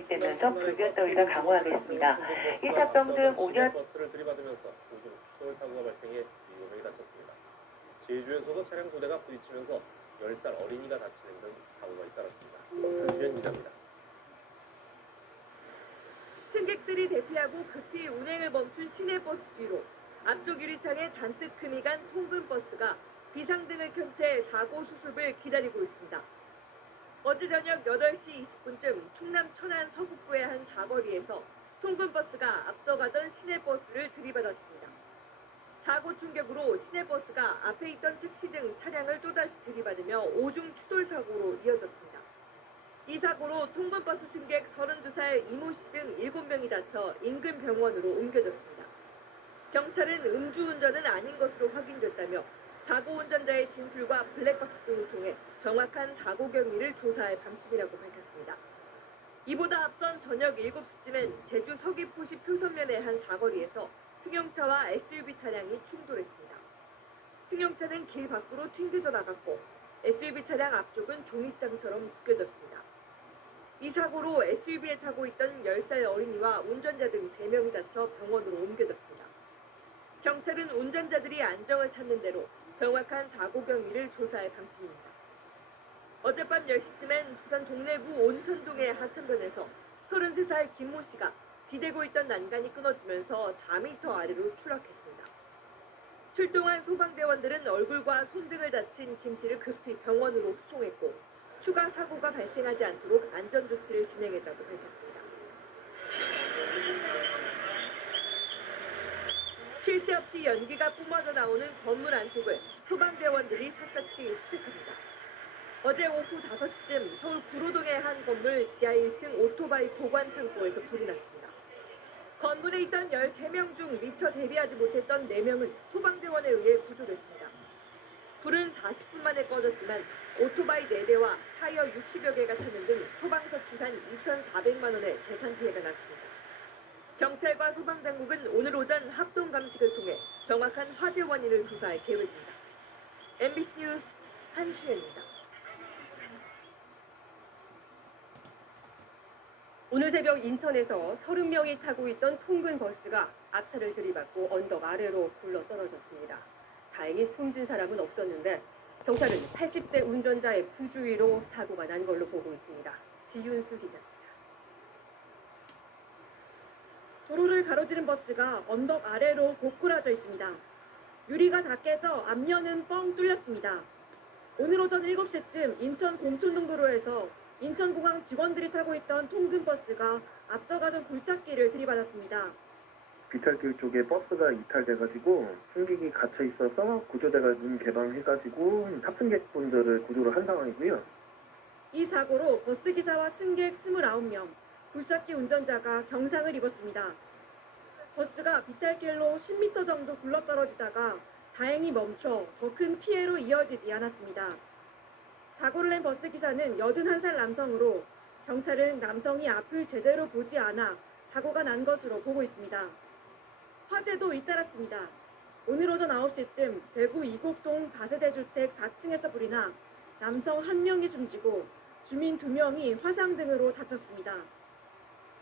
유입되면서 불변더위가 강화하겠습니다. 일사병 등 5년 버스를 들이받으면서 고중 추돌 사고가 발생해 7명이 다쳤습니다. 제주에서도 차량 2대가 부딪히면서 10살 어린이가 다치는 등 사고가 잇따랐습니다. 한주현 기자입니다. 승객들이 대피하고 급히 운행을 멈춘 시내버스 뒤로 앞쪽 유리창에 잔뜩 금이 간 통근버스가 비상등을 켠 채 사고 수습을 기다리고 있습니다. 어제 저녁 8시 20분쯤 충남 천안 서북부의 한 사거리에서 통근버스가 앞서가던 시내버스를 들이받았습니다. 사고 충격으로 시내버스가 앞에 있던 택시 등 차량을 또다시 들이받으며 오중 추돌 사고로 이어졌습니다. 이 사고로 통근버스 승객 32살 이모 씨 등 7명이 다쳐 인근 병원으로 옮겨졌습니다. 경찰은 음주운전은 아닌 것으로 확인됐다며 사고 운전자의 진술과 블랙박스 등을 통해 정확한 사고 경위를 조사할 방침이라고 밝혔습니다. 이보다 앞선 저녁 7시쯤엔 제주 서귀포시 표선면의 한 사거리에서 승용차와 SUV 차량이 충돌했습니다. 승용차는 길 밖으로 튕겨져 나갔고 SUV 차량 앞쪽은 종이장처럼 구겨졌습니다. 이 사고로 SUV에 타고 있던 10살 어린이와 운전자 등 3명이 다쳐 병원으로 옮겨졌습니다. 경찰은 운전자들이 안정을 찾는 대로 정확한 사고 경위를 조사할 방침입니다. 어젯밤 10시쯤엔 부산 동래구 온천동의 하천변에서 33살 김모 씨가 기대고 있던 난간이 끊어지면서 4m 아래로 추락했습니다. 출동한 소방대원들은 얼굴과 손등을 다친 김 씨를 급히 병원으로 후송했고 추가 사고가 발생하지 않도록 안전조치를 진행했다고 밝혔습니다. 쉴 새 없이 연기가 뿜어져 나오는 건물 안쪽을 소방대원들이 샅샅이 수색합니다. 어제 오후 5시쯤 서울 구로동의 한 건물 지하 1층 오토바이 보관 창고에서 불이 났습니다. 건물에 있던 13명 중 미처 대비하지 못했던 4명은 소방대원에 의해 구조됐습니다. 불은 40분 만에 꺼졌지만 오토바이 4대와 타이어 60여 개가 타는 등 소방서 추산 2,400만 원의 재산 피해가 났습니다. 경찰과 소방당국은 오늘 오전 합동 감식을 통해 정확한 화재 원인을 조사할 계획입니다. MBC 뉴스 한수연입니다. 오늘 새벽 인천에서 30명이 타고 있던 통근 버스가 앞차를 들이받고 언덕 아래로 굴러 떨어졌습니다. 다행히 숨진 사람은 없었는데 경찰은 80대 운전자의 부주의로 사고가 난 걸로 보고 있습니다. 지윤수 기자입니다. 도로를 가로지른 버스가 언덕 아래로 고꾸라져 있습니다. 유리가 다 깨져 앞면은 뻥 뚫렸습니다. 오늘 오전 7시쯤 인천 공촌동도로에서 인천공항 직원들이 타고 있던 통근버스가 앞서가던 굴착기를 들이받았습니다. 비탈길 쪽에 버스가 이탈돼가지고 승객이 갇혀 있어서 구조대가 문 개방해가지고 탑승객분들을 구조를 한 상황이고요. 이 사고로 버스기사와 승객 29명, 굴착기 운전자가 경상을 입었습니다. 버스가 비탈길로 10m 정도 굴러떨어지다가 다행히 멈춰 더 큰 피해로 이어지지 않았습니다. 사고를 낸 버스기사는 81살 남성으로 경찰은 남성이 앞을 제대로 보지 않아 사고가 난 것으로 보고 있습니다. 화재도 잇따랐습니다. 오늘 오전 9시쯤 대구 이곡동 다세대 주택 4층에서 불이 나 남성 1명이 숨지고 주민 2명이 화상 등으로 다쳤습니다.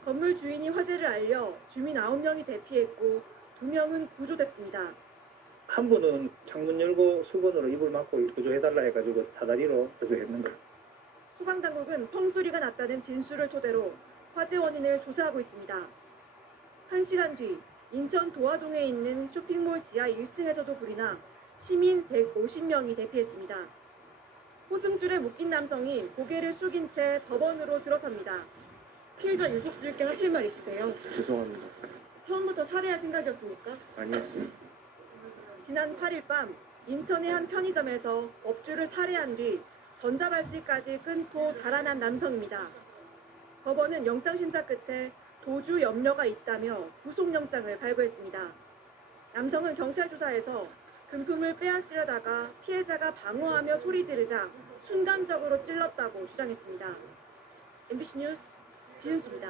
건물 주인이 화재를 알려 주민 9명이 대피했고 2명은 구조됐습니다. 한 분은 창문 열고 수건으로 입을 막고 구조해달라 해가지고 사다리로 구조했는 거예요. 소방당국은 펑소리가 났다는 진술을 토대로 화재 원인을 조사하고 있습니다. 1시간 뒤 인천 도화동에 있는 쇼핑몰 지하 1층에서도 불이 나 시민 150명이 대피했습니다. 호승줄에 묶인 남성이 고개를 숙인 채 법원으로 들어섭니다. 피해자 유족들께 하실 말 있으세요? 죄송합니다. 처음부터 살해할 생각이었습니까? 아니었습니다. 지난 8일 밤 인천의 한 편의점에서 업주를 살해한 뒤 전자발찌까지 끊고 달아난 남성입니다. 법원은 영장심사 끝에 도주 염려가 있다며 구속영장을 발부했습니다. 남성은 경찰 조사에서 금품을 빼앗으려다가 피해자가 방어하며 소리 지르자 순간적으로 찔렀다고 주장했습니다. MBC 뉴스 지은수입니다.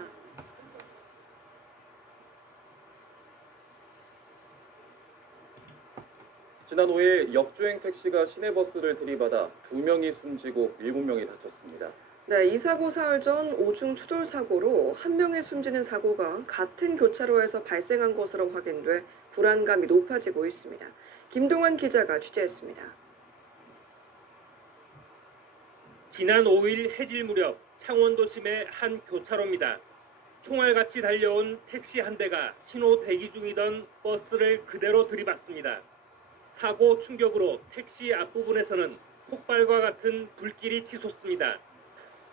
지난 5일 역주행 택시가 시내버스를 들이받아 2명이 숨지고 7명이 다쳤습니다. 네, 이 사고 사흘 전 오중 추돌 사고로 한 명이 숨지는 사고가 같은 교차로에서 발생한 것으로 확인돼 불안감이 높아지고 있습니다. 김동환 기자가 취재했습니다. 지난 5일 해질 무렵 창원도심의 한 교차로입니다. 총알같이 달려온 택시 한 대가 신호 대기 중이던 버스를 그대로 들이받습니다. 사고 충격으로 택시 앞부분에서는 폭발과 같은 불길이 치솟습니다.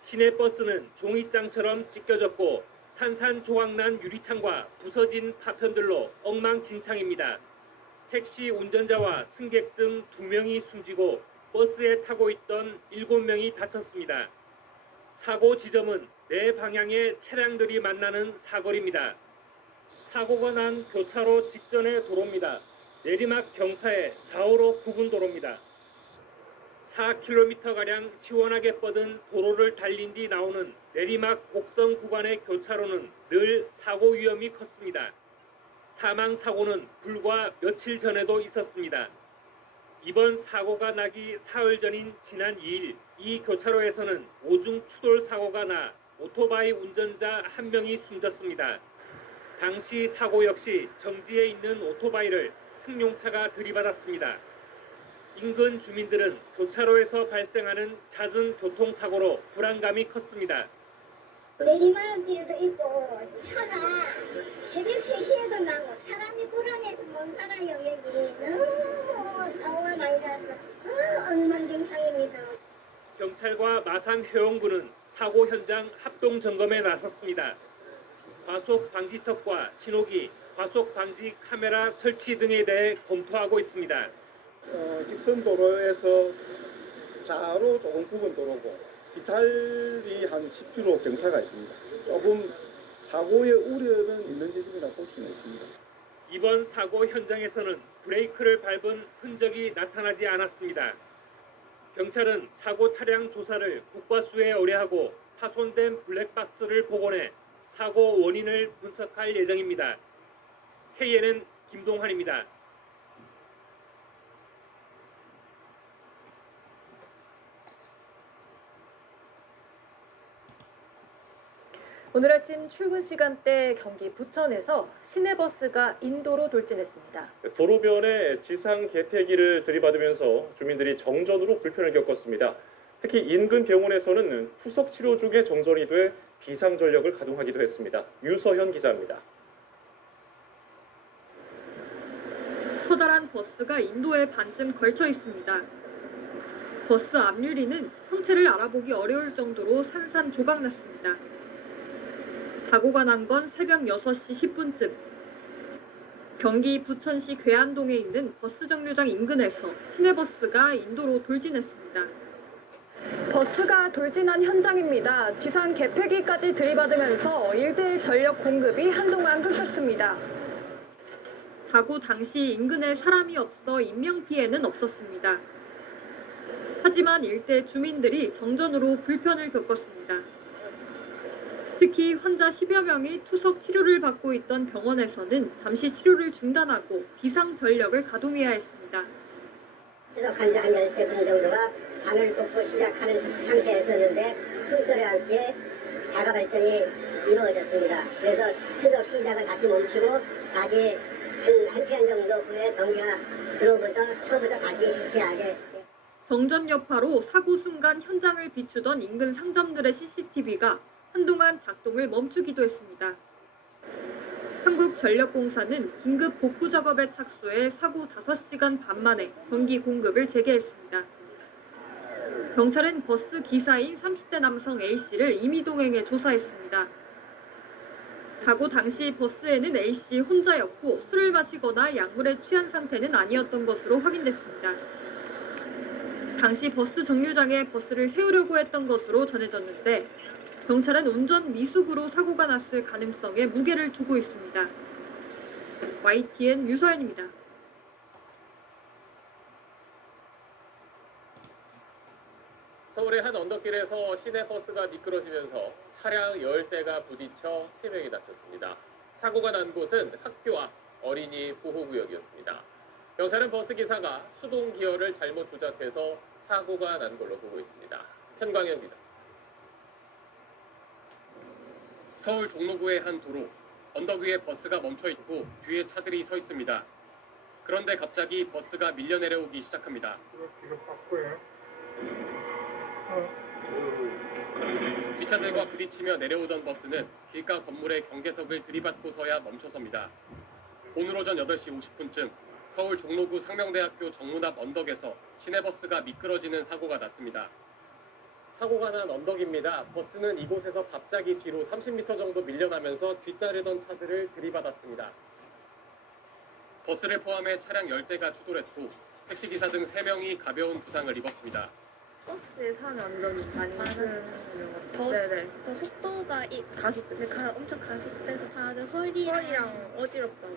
시내버스는 종이장처럼 찢겨졌고 산산조각난 유리창과 부서진 파편들로 엉망진창입니다. 택시 운전자와 승객 등 2명이 숨지고 버스에 타고 있던 7명이 다쳤습니다. 사고 지점은 네 방향의 차량들이 만나는 사거리입니다. 사고가 난 교차로 직전의 도로입니다. 내리막 경사의 좌우로 굽은 도로입니다. 4km가량 시원하게 뻗은 도로를 달린 뒤 나오는 내리막 곡선 구간의 교차로는 늘 사고 위험이 컸습니다. 사망 사고는 불과 며칠 전에도 있었습니다. 이번 사고가 나기 사흘 전인 지난 2일 이 교차로에서는 오중 추돌 사고가 나 오토바이 운전자 한 명이 숨졌습니다. 당시 사고 역시 정지해 있는 오토바이를 승용차가 들이받았습니다. 인근 주민들은 교차로에서 발생하는 잦은 교통사고로 불안감이 컸습니다. 내리막길도 있고 차가 새벽 3시에도 나고 사람이 불안해서 못 살아요. 여기 너무 사고가 많이 나서 엉망진창입니다. 경찰과 마산해운군은 사고 현장 합동 점검에 나섰습니다. 과속 방지턱과 신호기, 과속 방지 카메라 설치 등에 대해 검토하고 있습니다. 직선 도로에서 좌로 조금 굽은 도로고 이탈이 한 10km 경사가 있습니다. 조금 사고의 우려는 있는 지점이라 볼 수는 있습니다. 이번 사고 현장에서는 브레이크를 밟은 흔적이 나타나지 않았습니다. 경찰은 사고 차량 조사를 국과수에 의뢰하고 파손된 블랙박스를 복원해 사고 원인을 분석할 예정입니다. KNN 김동환입니다. 오늘 아침 출근 시간대 경기 부천에서 시내버스가 인도로 돌진했습니다. 도로변에 지상 개폐기를 들이받으면서 주민들이 정전으로 불편을 겪었습니다. 특히 인근 병원에서는 투석 치료 중에 정전이 돼 비상전력을 가동하기도 했습니다. 유서현 기자입니다. 커다란 버스가 인도에 반쯤 걸쳐 있습니다. 버스 앞유리는 형체를 알아보기 어려울 정도로 산산조각났습니다. 사고가 난 건 새벽 6시 10분쯤. 경기 부천시 괴안동에 있는 버스 정류장 인근에서 시내버스가 인도로 돌진했습니다. 버스가 돌진한 현장입니다. 지상 개폐기까지 들이받으면서 일대일 전력 공급이 한동안 끊겼습니다. 사고 당시 인근에 사람이 없어 인명피해는 없었습니다. 하지만 일대 주민들이 정전으로 불편을 겪었습니다. 특히 환자 10여 명이 투석 치료를 받고 있던 병원에서는 잠시 치료를 중단하고 비상전력을 가동해야 했습니다. 투석 환자 한 13분 정도가 밤을 꽂고 시작하는 상태였었는데 풍소리와 함께 자가 발전이 이루어졌습니다. 그래서 투석 시작을 다시 멈추고 다시 한 시간 정도 후에 전기가 들어오면서 처음부터 다시 시시하게. 정전 여파로 사고 순간 현장을 비추던 인근 상점들의 CCTV가 한동안 작동을 멈추기도 했습니다. 한국전력공사는 긴급 복구 작업에 착수해 사고 5시간 반 만에 전기 공급을 재개했습니다. 경찰은 버스 기사인 30대 남성 A씨를 임의동행해 조사했습니다. 사고 당시 버스에는 A씨 혼자였고 술을 마시거나 약물에 취한 상태는 아니었던 것으로 확인됐습니다. 당시 버스 정류장에 버스를 세우려고 했던 것으로 전해졌는데 경찰은 운전 미숙으로 사고가 났을 가능성에 무게를 두고 있습니다. YTN 유서연입니다. 서울의 한 언덕길에서 시내버스가 미끄러지면서 차량 10대가 부딪혀 3명이 다쳤습니다. 사고가 난 곳은 학교 앞 어린이 보호구역이었습니다. 경찰은 버스 기사가 수동 기어를 잘못 조작해서 사고가 난 걸로 보고 있습니다. 현광현 기자. 서울 종로구의 한 도로, 언덕 위에 버스가 멈춰 있고 뒤에 차들이 서 있습니다. 그런데 갑자기 버스가 밀려 내려오기 시작합니다. 뒷차들과 부딪히며 내려오던 버스는 길가 건물의 경계석을 들이받고서야 멈춰섭니다. 오늘 오전 8시 50분쯤 서울 종로구 상명대학교 정문 앞 언덕에서 시내버스가 미끄러지는 사고가 났습니다. 사고가 난 언덕입니다. 버스는 이곳에서 갑자기 뒤로 30m 정도 밀려나면서 뒤따르던 차들을 들이받았습니다. 버스를 포함해 차량 10대가 추돌했고 택시기사 등 3명이 가벼운 부상을 입었습니다. 버스에 사람 완전 많이 더 속도가 엄청 가속돼서 다들 허리랑 어지럽다고.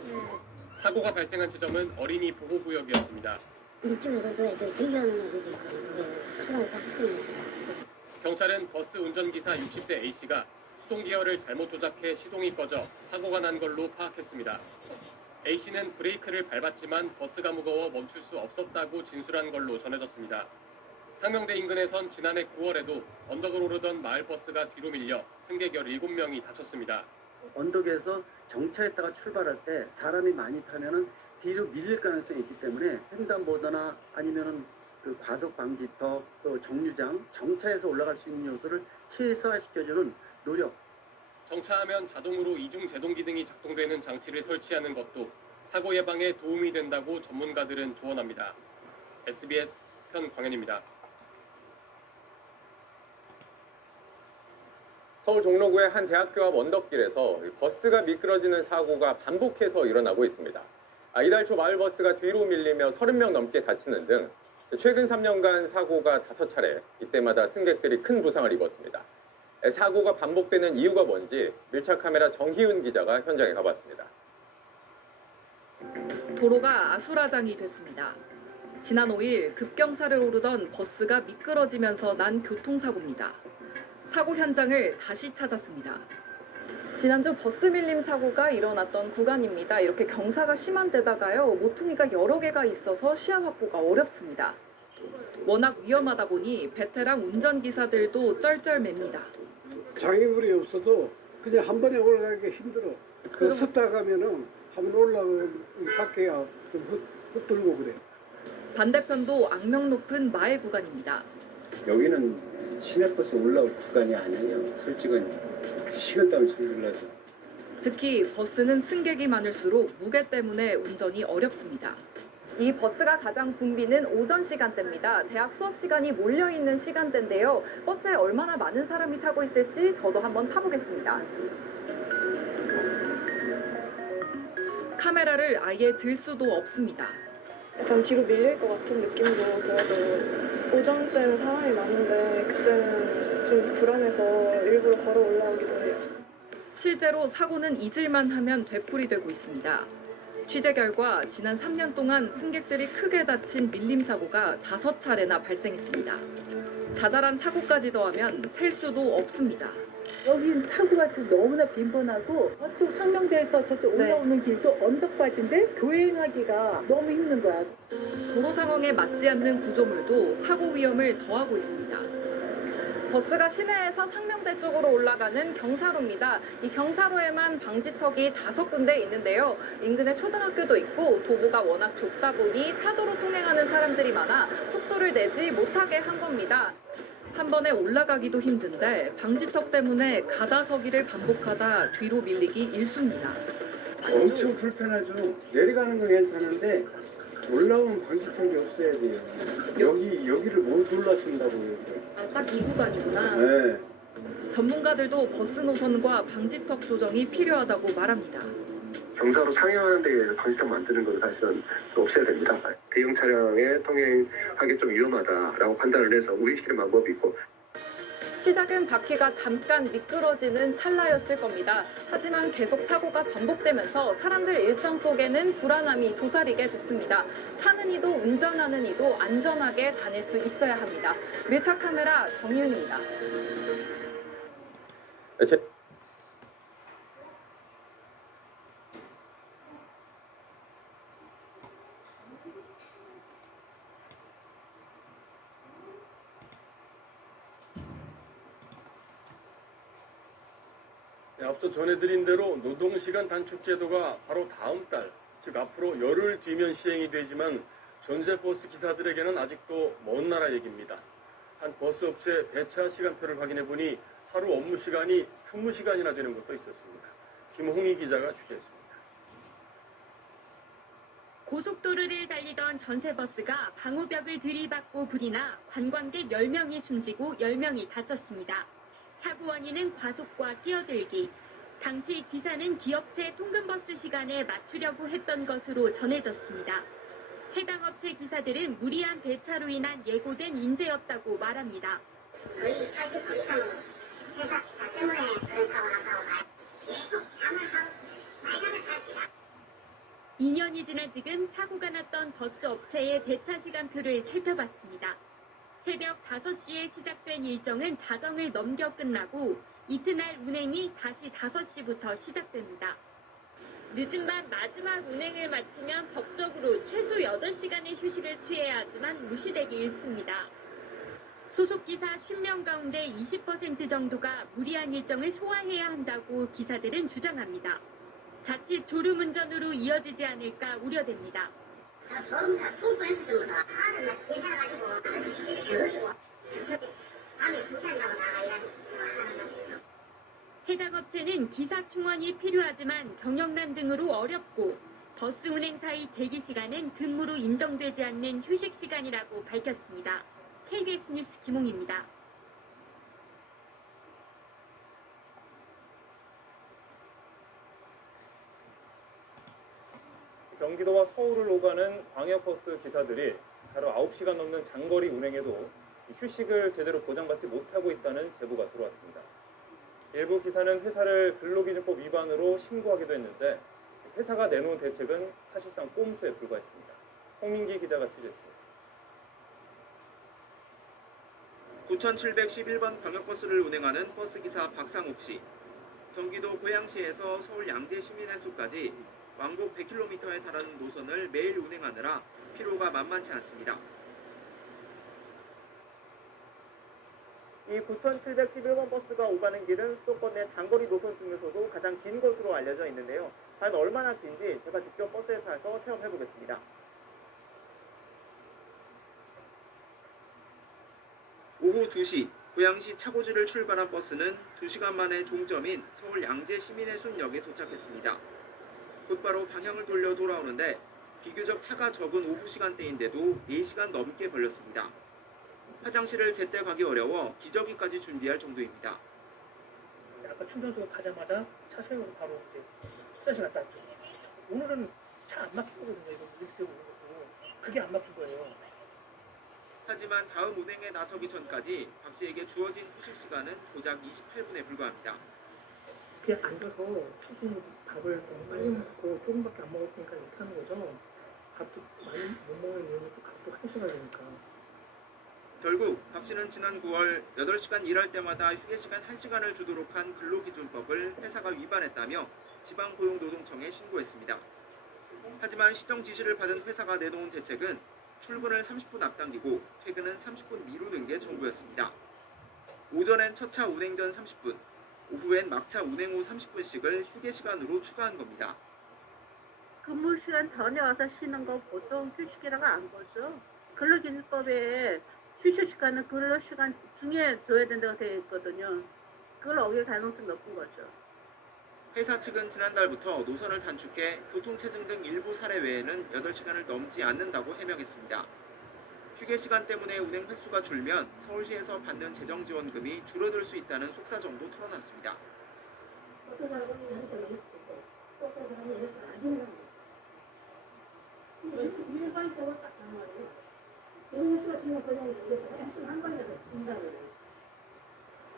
사고가 발생한 지점은 어린이 보호구역이었습니다. 이쪽으로도 불량들이 초등학교 학생입니다. 경찰은 버스 운전기사 60대 A씨가 수송기어를 잘못 조작해 시동이 꺼져 사고가 난 걸로 파악했습니다. A씨는 브레이크를 밟았지만 버스가 무거워 멈출 수 없었다고 진술한 걸로 전해졌습니다. 상명대 인근에선 지난해 9월에도 언덕을 오르던 마을버스가 뒤로 밀려 승객 17명이 다쳤습니다. 언덕에서 정차했다가 출발할 때 사람이 많이 타면은 뒤로 밀릴 가능성이 있기 때문에 횡단보도나 아니면은 그 과속 방지턱 또 정류장 정차해서 올라갈 수 있는 요소를 최소화시켜주는 노력. 정차하면 자동으로 이중 제동 기능이 작동되는 장치를 설치하는 것도 사고 예방에 도움이 된다고 전문가들은 조언합니다. SBS 현광현입니다. 서울 종로구의 한 대학교 앞 언덕길에서 버스가 미끄러지는 사고가 반복해서 일어나고 있습니다. 이달 초 마을버스가 뒤로 밀리며 30명 넘게 다치는 등 최근 3년간 사고가 5차례, 이때마다 승객들이 큰 부상을 입었습니다. 사고가 반복되는 이유가 뭔지 밀착 카메라 정희윤 기자가 현장에 가봤습니다. 도로가 아수라장이 됐습니다. 지난 5일 급경사를 오르던 버스가 미끄러지면서 난 교통사고입니다. 사고 현장을 다시 찾았습니다. 지난주 버스 밀림 사고가 일어났던 구간입니다. 이렇게 경사가 심한 데다가요, 모퉁이가 여러 개가 있어서 시야 확보가 어렵습니다. 워낙 위험하다 보니 베테랑 운전기사들도 쩔쩔맵니다. 장애물이 없어도 그냥 한 번에 올라가기 힘들어. 그 섰다 가면은 한번 올라가면 밖에야 좀 흩돌고 그래. 반대편도 악명 높은 마을 구간입니다. 여기는 시내버스 올라올 구간이 아니에요. 솔직히 식은땀이 줄줄 나죠. 특히 버스는 승객이 많을수록 무게 때문에 운전이 어렵습니다. 이 버스가 가장 붐비는 오전 시간대입니다. 대학 수업 시간이 몰려있는 시간대인데요. 버스에 얼마나 많은 사람이 타고 있을지 저도 한번 타보겠습니다. 카메라를 아예 들 수도 없습니다. 약간 뒤로 밀릴 것 같은 느낌도 들어서 오전 때는 사람이 많은데 그때는 좀 불안해서 일부러 걸어 올라오기도 해요. 실제로 사고는 잊을만 하면 되풀이되고 있습니다. 취재 결과 지난 3년 동안 승객들이 크게 다친 밀림 사고가 5차례나 발생했습니다. 자잘한 사고까지 더하면 셀 수도 없습니다. 여기 사고가 지금 너무나 빈번하고 저쪽 상명대에서 저쪽 올라오는 길도 언덕바지인데 교행하기가 너무 힘든 거야. 도로 상황에 맞지 않는 구조물도 사고 위험을 더하고 있습니다. 버스가 시내에서 상명대 쪽으로 올라가는 경사로입니다. 이 경사로에만 방지턱이 5군데 있는데요. 인근에 초등학교도 있고 도보가 워낙 좁다 보니 차도로 통행하는 사람들이 많아 속도를 내지 못하게 한 겁니다. 한 번에 올라가기도 힘든데 방지턱 때문에 가다서기를 반복하다 뒤로 밀리기 일쑤입니다. 엄청 불편하죠. 내려가는 건 괜찮은데 올라오면 방지턱이 없어야 돼요. 여기를 못 올라쓴다고요. 딱 이 구간이구나. 네. 전문가들도 버스 노선과 방지턱 조정이 필요하다고 말합니다. 경사로 상행하는 데에 방지턱 만드는 건 사실은 없애야 됩니다. 대형 차량에 통행하기 좀 위험하다라고 판단을 해서 우회시키는 방법이 있고. 시작은 바퀴가 잠깐 미끄러지는 찰나였을 겁니다. 하지만 계속 사고가 반복되면서 사람들 일상 속에는 불안함이 도사리게 됐습니다. 타는 이도 운전하는 이도 안전하게 다닐 수 있어야 합니다. 밀착 카메라 정윤입니다. 앞서 전해드린 대로 노동시간 단축 제도가 바로 다음 달, 즉 앞으로 열흘 뒤면 시행이 되지만 전세버스 기사들에게는 아직도 먼 나라 얘기입니다. 한 버스 업체 배차 시간표를 확인해보니 하루 업무 시간이 20시간이나 되는 것도 있었습니다. 김홍희 기자가 취재했습니다. 고속도로를 달리던 전세버스가 방호벽을 들이받고 불이 나 관광객 10명이 숨지고 10명이 다쳤습니다. 사고 원인은 과속과 끼어들기. 당시 기사는 기업체 통근버스 시간에 맞추려고 했던 것으로 전해졌습니다. 해당 업체 기사들은 무리한 배차로 인한 예고된 인재였다고 말합니다. 거의 80% 이상이 회사 배차 때문에 그런 사고 났다고 봐요. 계속 잠을 하고 말장을 탈시다. 2년이 지난 지금 사고가 났던 버스 업체의 배차 시간표를 살펴봤습니다. 새벽 5시에 시작된 일정은 자정을 넘겨 끝나고 이튿날 운행이 다시 5시부터 시작됩니다. 늦은 밤 마지막 운행을 마치면 법적으로 최소 8시간의 휴식을 취해야 하지만 무시되기 일쑤입니다. 소속 기사 50명 가운데 20% 정도가 무리한 일정을 소화해야 한다고 기사들은 주장합니다. 자칫 졸음운전으로 이어지지 않을까 우려됩니다. 졸음 다 통보했을 정도로 하루 막 기다려가지고 저러시고 밤에 2시간 나고 나가 이런 하는 겁니다. 해당 업체는 기사 충원이 필요하지만 경영난 등으로 어렵고 버스 운행 사이 대기 시간은 근무로 인정되지 않는 휴식 시간이라고 밝혔습니다. KBS 뉴스 김홍입니다. 경기도와 서울을 오가는 광역버스 기사들이 하루 9시간 넘는 장거리 운행에도 휴식을 제대로 보장받지 못하고 있다는 제보가 들어왔습니다. 일부 기사는 회사를 근로기준법 위반으로 신고하기도 했는데 회사가 내놓은 대책은 사실상 꼼수에 불과했습니다. 홍민기 기자가 취재했습니다. 9711번 광역버스를 운행하는 버스기사 박상욱 씨. 경기도 고양시에서 서울 양재 시민해수까지 왕복 100km에 달하는 노선을 매일 운행하느라 피로가 만만치 않습니다. 이 9711번 버스가 오가는 길은 수도권 내 장거리 노선 중에서도 가장 긴 것으로 알려져 있는데요. 과연 얼마나 긴지 제가 직접 버스에 타서 체험해보겠습니다. 오후 2시 고양시 차고지를 출발한 버스는 2시간 만에 종점인 서울 양재 시민해수역에 도착했습니다. 곧바로 방향을 돌려 돌아오는데 비교적 차가 적은 오후 시간대인데도 4시간 넘게 걸렸습니다. 화장실을 제때 가기 어려워 기저귀까지 준비할 정도입니다. 아까 충전소 가자마자 차 세우고 바로 이제 화장실 갔다 왔죠. 오늘은 차 안 막히거든요. 이거 이렇게 오는 것도 그게 안 막힌 거예요. 하지만 다음 운행에 나서기 전까지 박 씨에게 주어진 휴식 시간은 고작 28분에 불과합니다. 그냥 앉아서 평소에 밥을 너무 빨리 먹고 조금밖에 안 먹었으니까 이렇게 하는 거죠. 밥도 많이 못 먹는 이유는 또 밥도 한시가 되니까. 결국 박 씨는 지난 9월 8시간 일할 때마다 휴게시간 1시간을 주도록 한 근로기준법을 회사가 위반했다며 지방고용노동청에 신고했습니다. 하지만 시정 지시를 받은 회사가 내놓은 대책은 출근을 30분 앞당기고 퇴근은 30분 미루는 게 전부였습니다. 오전엔 첫 차 운행 전 30분, 오후엔 막차 운행 후 30분씩을 휴게시간으로 추가한 겁니다. 근무 시간 전에 와서 쉬는 거 보통 휴식이라고 안 보죠. 근로기준법에 휴식 시간은 근로 시간 중에 줘야 된다고 되어 있거든요. 그걸 어길 가능성이 높은 거죠. 회사 측은 지난달부터 노선을 단축해 교통체증 등 일부 사례 외에는 8시간을 넘지 않는다고 해명했습니다. 휴게시간 때문에 운행 횟수가 줄면 서울시에서 받는 재정지원금이 줄어들 수 있다는 속사정도 털어놨습니다. 어떤 사람은 연세가 있을 때, 어떤 사람은 연세가 안 되는 사람이 일반적으로 딱 나와요. 이런 횟수가 주면 그냥 횟수는 한 번이라도 준다고 해요.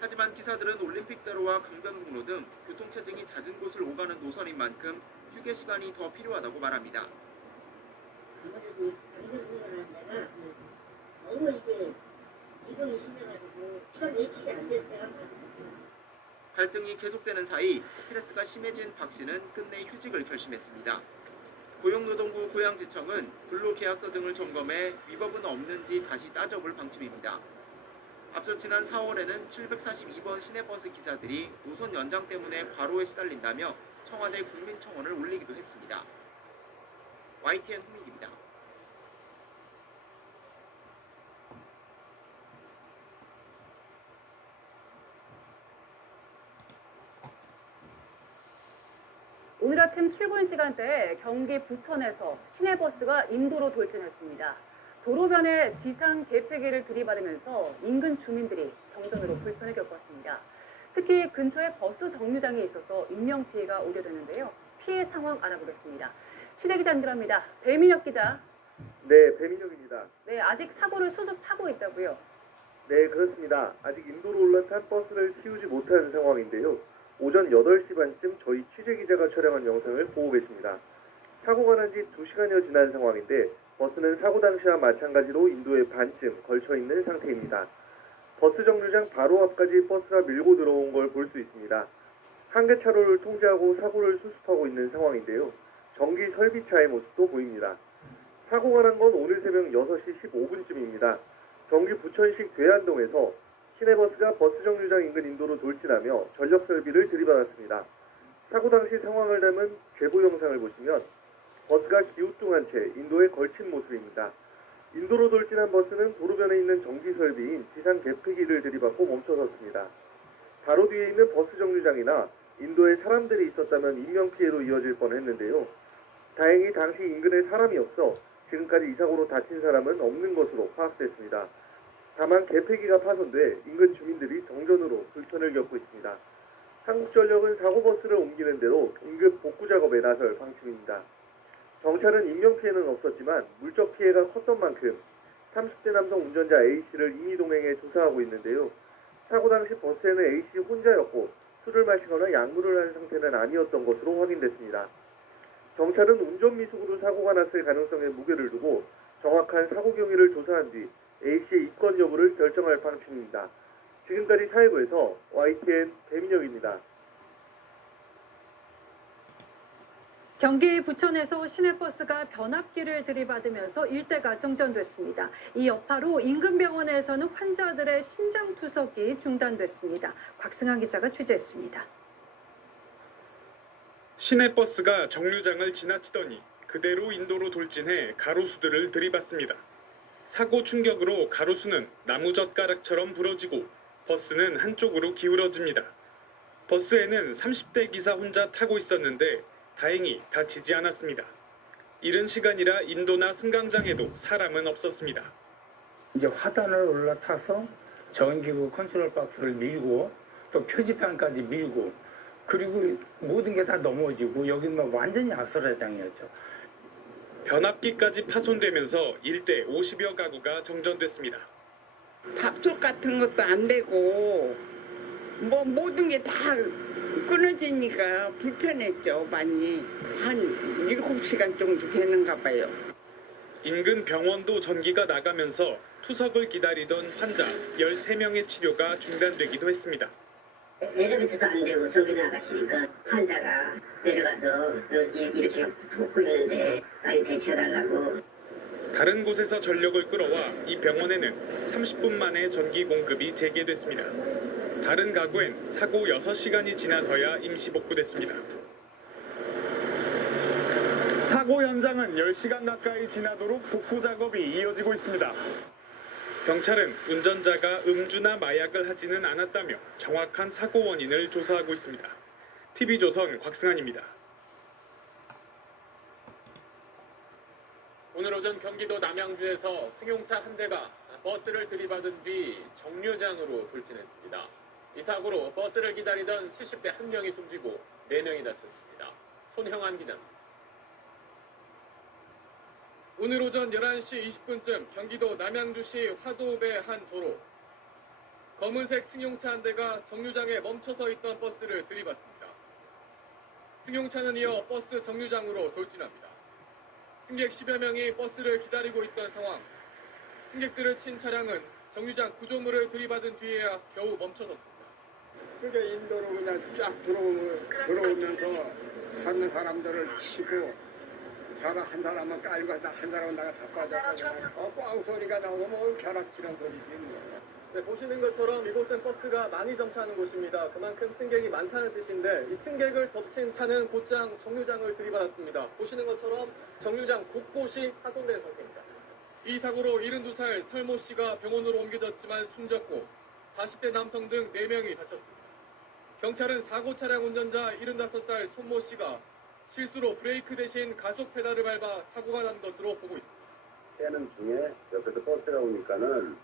하지만 기사들은 올림픽대로와 강변북로 등 교통체증이 잦은 곳을 오가는 노선인 만큼 휴게시간이 더 필요하다고 말합니다. 아무래도 강변북로라는 데가 너무 이게 이동이 심해가지고 시간 예측이 안 될 때가 많거든요. 갈등이 계속되는 사이 스트레스가 심해진 박 씨는 끝내 휴직을 결심했습니다. 고용노동부 고양지청은 근로계약서 등을 점검해 위법은 없는지 다시 따져볼 방침입니다. 앞서 지난 4월에는 742번 시내버스 기사들이 노선 연장 때문에 과로에 시달린다며 청와대 국민청원을 올리기도 했습니다. YTN 홍익입니다. 오늘 아침 출근 시간대에 경기 부천에서 시내버스가 인도로 돌진했습니다. 도로변에 지상 개폐기를 들이받으면서 인근 주민들이 정전으로 불편을 겪었습니다. 특히 근처에 버스 정류장이 있어서 인명피해가 우려되는데요. 피해 상황 알아보겠습니다. 취재기자 연결합니다. 배민혁 기자. 네, 배민혁입니다. 네, 아직 사고를 수습하고 있다고요? 네, 그렇습니다. 아직 인도로 올라탄 버스를 치우지 못한 상황인데요. 오전 8시 반쯤 저희 취재기자가 촬영한 영상을 보고 계십니다. 사고가 난 지 2시간여 지난 상황인데 버스는 사고 당시와 마찬가지로 인도의 반쯤 걸쳐있는 상태입니다. 버스 정류장 바로 앞까지 버스가 밀고 들어온 걸 볼 수 있습니다. 한 개 차로를 통제하고 사고를 수습하고 있는 상황인데요. 정기 설비차의 모습도 보입니다. 사고가 난 건 오늘 새벽 6시 15분쯤입니다. 경기 부천시 괴안동에서 시내버스가 버스 정류장 인근 인도로 돌진하며 전력 설비를 들이받았습니다. 사고 당시 상황을 담은 제보 영상을 보시면 버스가 기우뚱한 채 인도에 걸친 모습입니다. 인도로 돌진한 버스는 도로변에 있는 정비 설비인 지상 개폐기를 들이받고 멈춰섰습니다. 바로 뒤에 있는 버스 정류장이나 인도에 사람들이 있었다면 인명피해로 이어질 뻔했는데요. 다행히 당시 인근에 사람이 없어 지금까지 이 사고로 다친 사람은 없는 것으로 파악됐습니다. 다만 개폐기가 파손돼 인근 주민들이 정전으로 불편을 겪고 있습니다. 한국전력은 사고버스를 옮기는 대로 긴급 복구 작업에 나설 방침입니다. 경찰은 인명피해는 없었지만 물적 피해가 컸던 만큼 30대 남성 운전자 A씨를 임의동행에 조사하고 있는데요. 사고 당시 버스에는 A씨 혼자였고 술을 마시거나 약물을 한 상태는 아니었던 것으로 확인됐습니다. 경찰은 운전미숙으로 사고가 났을 가능성에 무게를 두고 정확한 사고 경위를 조사한 뒤 A씨의 입건 여부를 결정할 방침입니다. 지금까지 사회부에서 YTN 배민혁입니다. 경기 부천에서 시내버스가 변압기를 들이받으면서 일대가 정전됐습니다. 이 여파로 인근 병원에서는 환자들의 신장투석이 중단됐습니다. 곽승환 기자가 취재했습니다. 시내버스가 정류장을 지나치더니 그대로 인도로 돌진해 가로수들을 들이받습니다. 사고 충격으로 가로수는 나무젓가락처럼 부러지고 버스는 한쪽으로 기울어집니다. 버스에는 30대 기사 혼자 타고 있었는데 다행히 다치지 않았습니다. 이른 시간이라 인도나 승강장에도 사람은 없었습니다. 이제 화단을 올라타서 전기구 컨트롤 박스를 밀고 또 표지판까지 밀고 그리고 모든 게 다 넘어지고 여기는 완전히 아수라장이었죠. 변압기까지 파손되면서 일대 50여 가구가 정전됐습니다. 밥솥 같은 것도 안 되고 뭐 모든 게 다 끊어지니까 불편했죠. 많이. 한 7시간 정도 되는가 봐요. 인근 병원도 전기가 나가면서 투석을 기다리던 환자 13명의 치료가 중단되기도 했습니다. 엘리베이터도 안 되고 전기 나가시니까 환자가 내려가서 이렇게 붓고 있는데 빨리 대처해달라고. 다른 곳에서 전력을 끌어와 이 병원에는 30분 만에 전기 공급이 재개됐습니다. 다른 가구엔 사고 6시간이 지나서야 임시 복구됐습니다. 사고 현장은 10시간 가까이 지나도록 복구 작업이 이어지고 있습니다. 경찰은 운전자가 음주나 마약을 하지는 않았다며 정확한 사고 원인을 조사하고 있습니다. TV조선 곽승환입니다. 오늘 오전 경기도 남양주에서 승용차 한 대가 버스를 들이받은 뒤 정류장으로 돌진했습니다. 이 사고로 버스를 기다리던 70대 한 명이 숨지고 4명이 다쳤습니다. 손형환 기자입니다. 오늘 오전 11시 20분쯤 경기도 남양주시 화도읍의 한 도로. 검은색 승용차 한 대가 정류장에 멈춰서 있던 버스를 들이받습니다. 승용차는 이어 버스 정류장으로 돌진합니다. 승객 10여 명이 버스를 기다리고 있던 상황. 승객들을 친 차량은 정류장 구조물을 들이받은 뒤에야 겨우 멈춰섰습니다. 그게 인도로 그냥 쫙 들어오면서 사는 사람들을 치고 한 사람은 깔고 한 사람은 나가 자빠져서 꽝 소리가 나오고 뭐 벼락치는 소리지. 네, 보시는 것처럼 이곳은 버스가 많이 정차하는 곳입니다. 그만큼 승객이 많다는 뜻인데 이 승객을 덮친 차는 곧장 정류장을 들이받았습니다. 보시는 것처럼 정류장 곳곳이 파손된 상태입니다. 이 사고로 72살 설모 씨가 병원으로 옮겨졌지만 숨졌고 40대 남성 등 4명이 다쳤습니다. 경찰은 사고 차량 운전자 75살 손모 씨가 실수로 브레이크 대신 가속 페달을 밟아 사고가 난 것으로 보고 있습니다. 빼는 중에 옆에서 버스가 오니까는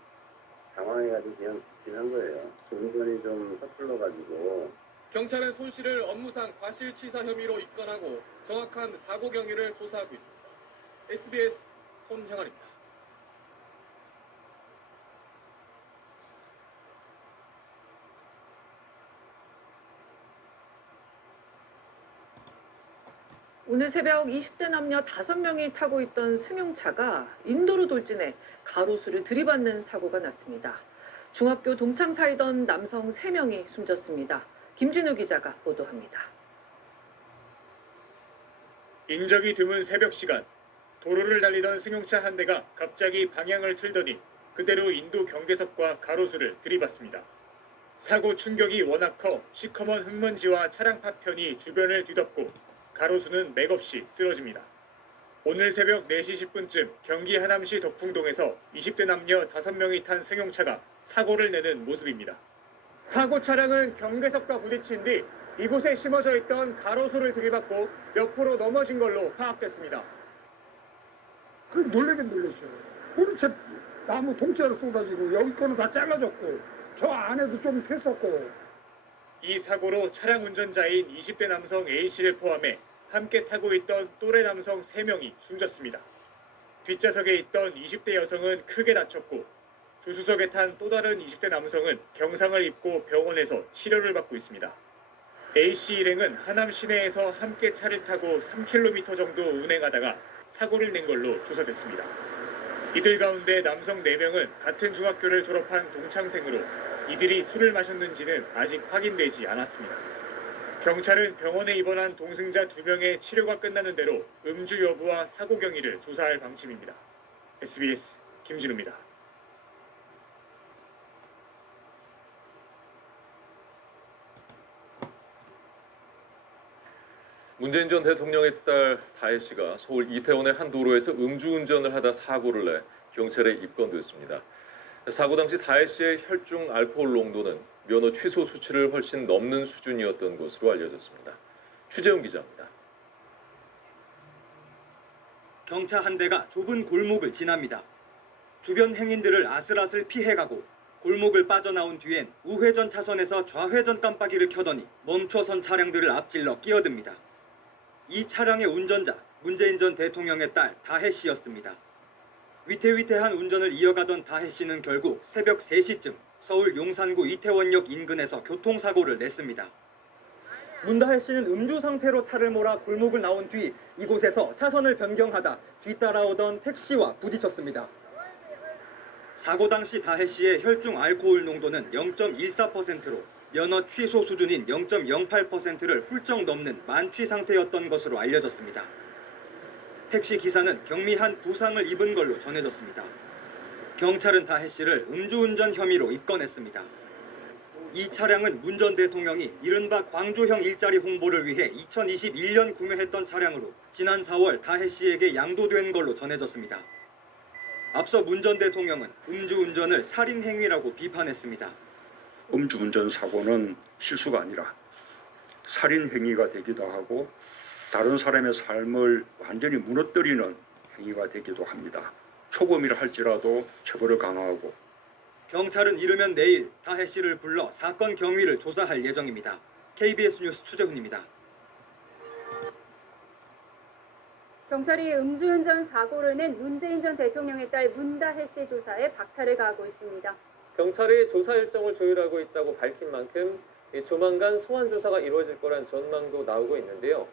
당황해가지고 그냥 직진한 거예요. 운전이 좀 서툴러가지고. 경찰은 손 씨를 업무상 과실치사 혐의로 입건하고 정확한 사고 경위를 조사하고 있습니다. SBS 손형환입니다. 오늘 새벽 20대 남녀 5명이 타고 있던 승용차가 인도로 돌진해 가로수를 들이받는 사고가 났습니다. 중학교 동창 사이던 남성 3명이 숨졌습니다. 김진우 기자가 보도합니다. 인적이 드문 새벽 시간, 도로를 달리던 승용차 한 대가 갑자기 방향을 틀더니 그대로 인도 경계석과 가로수를 들이받습니다. 사고 충격이 워낙 커 시커먼 흙먼지와 차량 파편이 주변을 뒤덮고 가로수는 맥없이 쓰러집니다. 오늘 새벽 4시 10분쯤 경기 하남시 덕풍동에서 20대 남녀 5명이 탄 승용차가 사고를 내는 모습입니다. 사고 차량은 경계석과 부딪힌 뒤 이곳에 심어져 있던 가로수를 들이받고 옆으로 넘어진 걸로 파악됐습니다. 놀라긴 놀랐죠. 우리 집 나무 통째로 쏟아지고 여기 거는 다 잘라졌고 저 안에도 좀 폈었고. 이 사고로 차량 운전자인 20대 남성 A씨를 포함해 함께 타고 있던 또래 남성 3명이 숨졌습니다. 뒷좌석에 있던 20대 여성은 크게 다쳤고 조수석에 탄 또 다른 20대 남성은 경상을 입고 병원에서 치료를 받고 있습니다. A씨 일행은 하남 시내에서 함께 차를 타고 3km 정도 운행하다가 사고를 낸 걸로 조사됐습니다. 이들 가운데 남성 4명은 같은 중학교를 졸업한 동창생으로 이들이 술을 마셨는지는 아직 확인되지 않았습니다. 경찰은 병원에 입원한 동승자 2명의 치료가 끝나는 대로 음주 여부와 사고 경위를 조사할 방침입니다. SBS 김진우입니다. 문재인 전 대통령의 딸 다혜 씨가 서울 이태원의 한 도로에서 음주운전을 하다 사고를 내 경찰에 입건됐습니다. 사고 당시 다혜 씨의 혈중 알코올 농도는 면허 취소 수치를 훨씬 넘는 수준이었던 것으로 알려졌습니다. 추재훈 기자입니다. 경차 한 대가 좁은 골목을 지납니다. 주변 행인들을 아슬아슬 피해가고 골목을 빠져나온 뒤엔 우회전 차선에서 좌회전 깜빡이를 켜더니 멈춰선 차량들을 앞질러 끼어듭니다. 이 차량의 운전자 문재인 전 대통령의 딸 다혜 씨였습니다. 위태위태한 운전을 이어가던 다혜 씨는 결국 새벽 3시쯤 서울 용산구 이태원역 인근에서 교통사고를 냈습니다. 문다혜 씨는 음주 상태로 차를 몰아 골목을 나온 뒤 이곳에서 차선을 변경하다 뒤따라오던 택시와 부딪혔습니다. 사고 당시 다혜 씨의 혈중 알코올 농도는 0.14%로 면허 취소 수준인 0.08%를 훌쩍 넘는 만취 상태였던 것으로 알려졌습니다. 택시 기사는 경미한 부상을 입은 걸로 전해졌습니다. 경찰은 다혜 씨를 음주운전 혐의로 입건했습니다. 이 차량은 문 전 대통령이 이른바 광주형 일자리 홍보를 위해 2021년 구매했던 차량으로 지난 4월 다혜 씨에게 양도된 걸로 전해졌습니다. 앞서 문 전 대통령은 음주운전을 살인행위라고 비판했습니다. 음주운전 사고는 실수가 아니라 살인행위가 되기도 하고 다른 사람의 삶을 완전히 무너뜨리는 행위가 되기도 합니다. 초범이라 할지라도 처벌을 강화하고. 경찰은 이르면 내일 다혜 씨를 불러 사건 경위를 조사할 예정입니다. KBS 뉴스 추재훈입니다. 경찰이 음주운전 사고를 낸 문재인 전 대통령의 딸 문다혜 씨 조사에 박차를 가하고 있습니다. 경찰이 조사 일정을 조율하고 있다고 밝힌 만큼 조만간 소환 조사가 이루어질 거란 전망도 나오고 있는데요.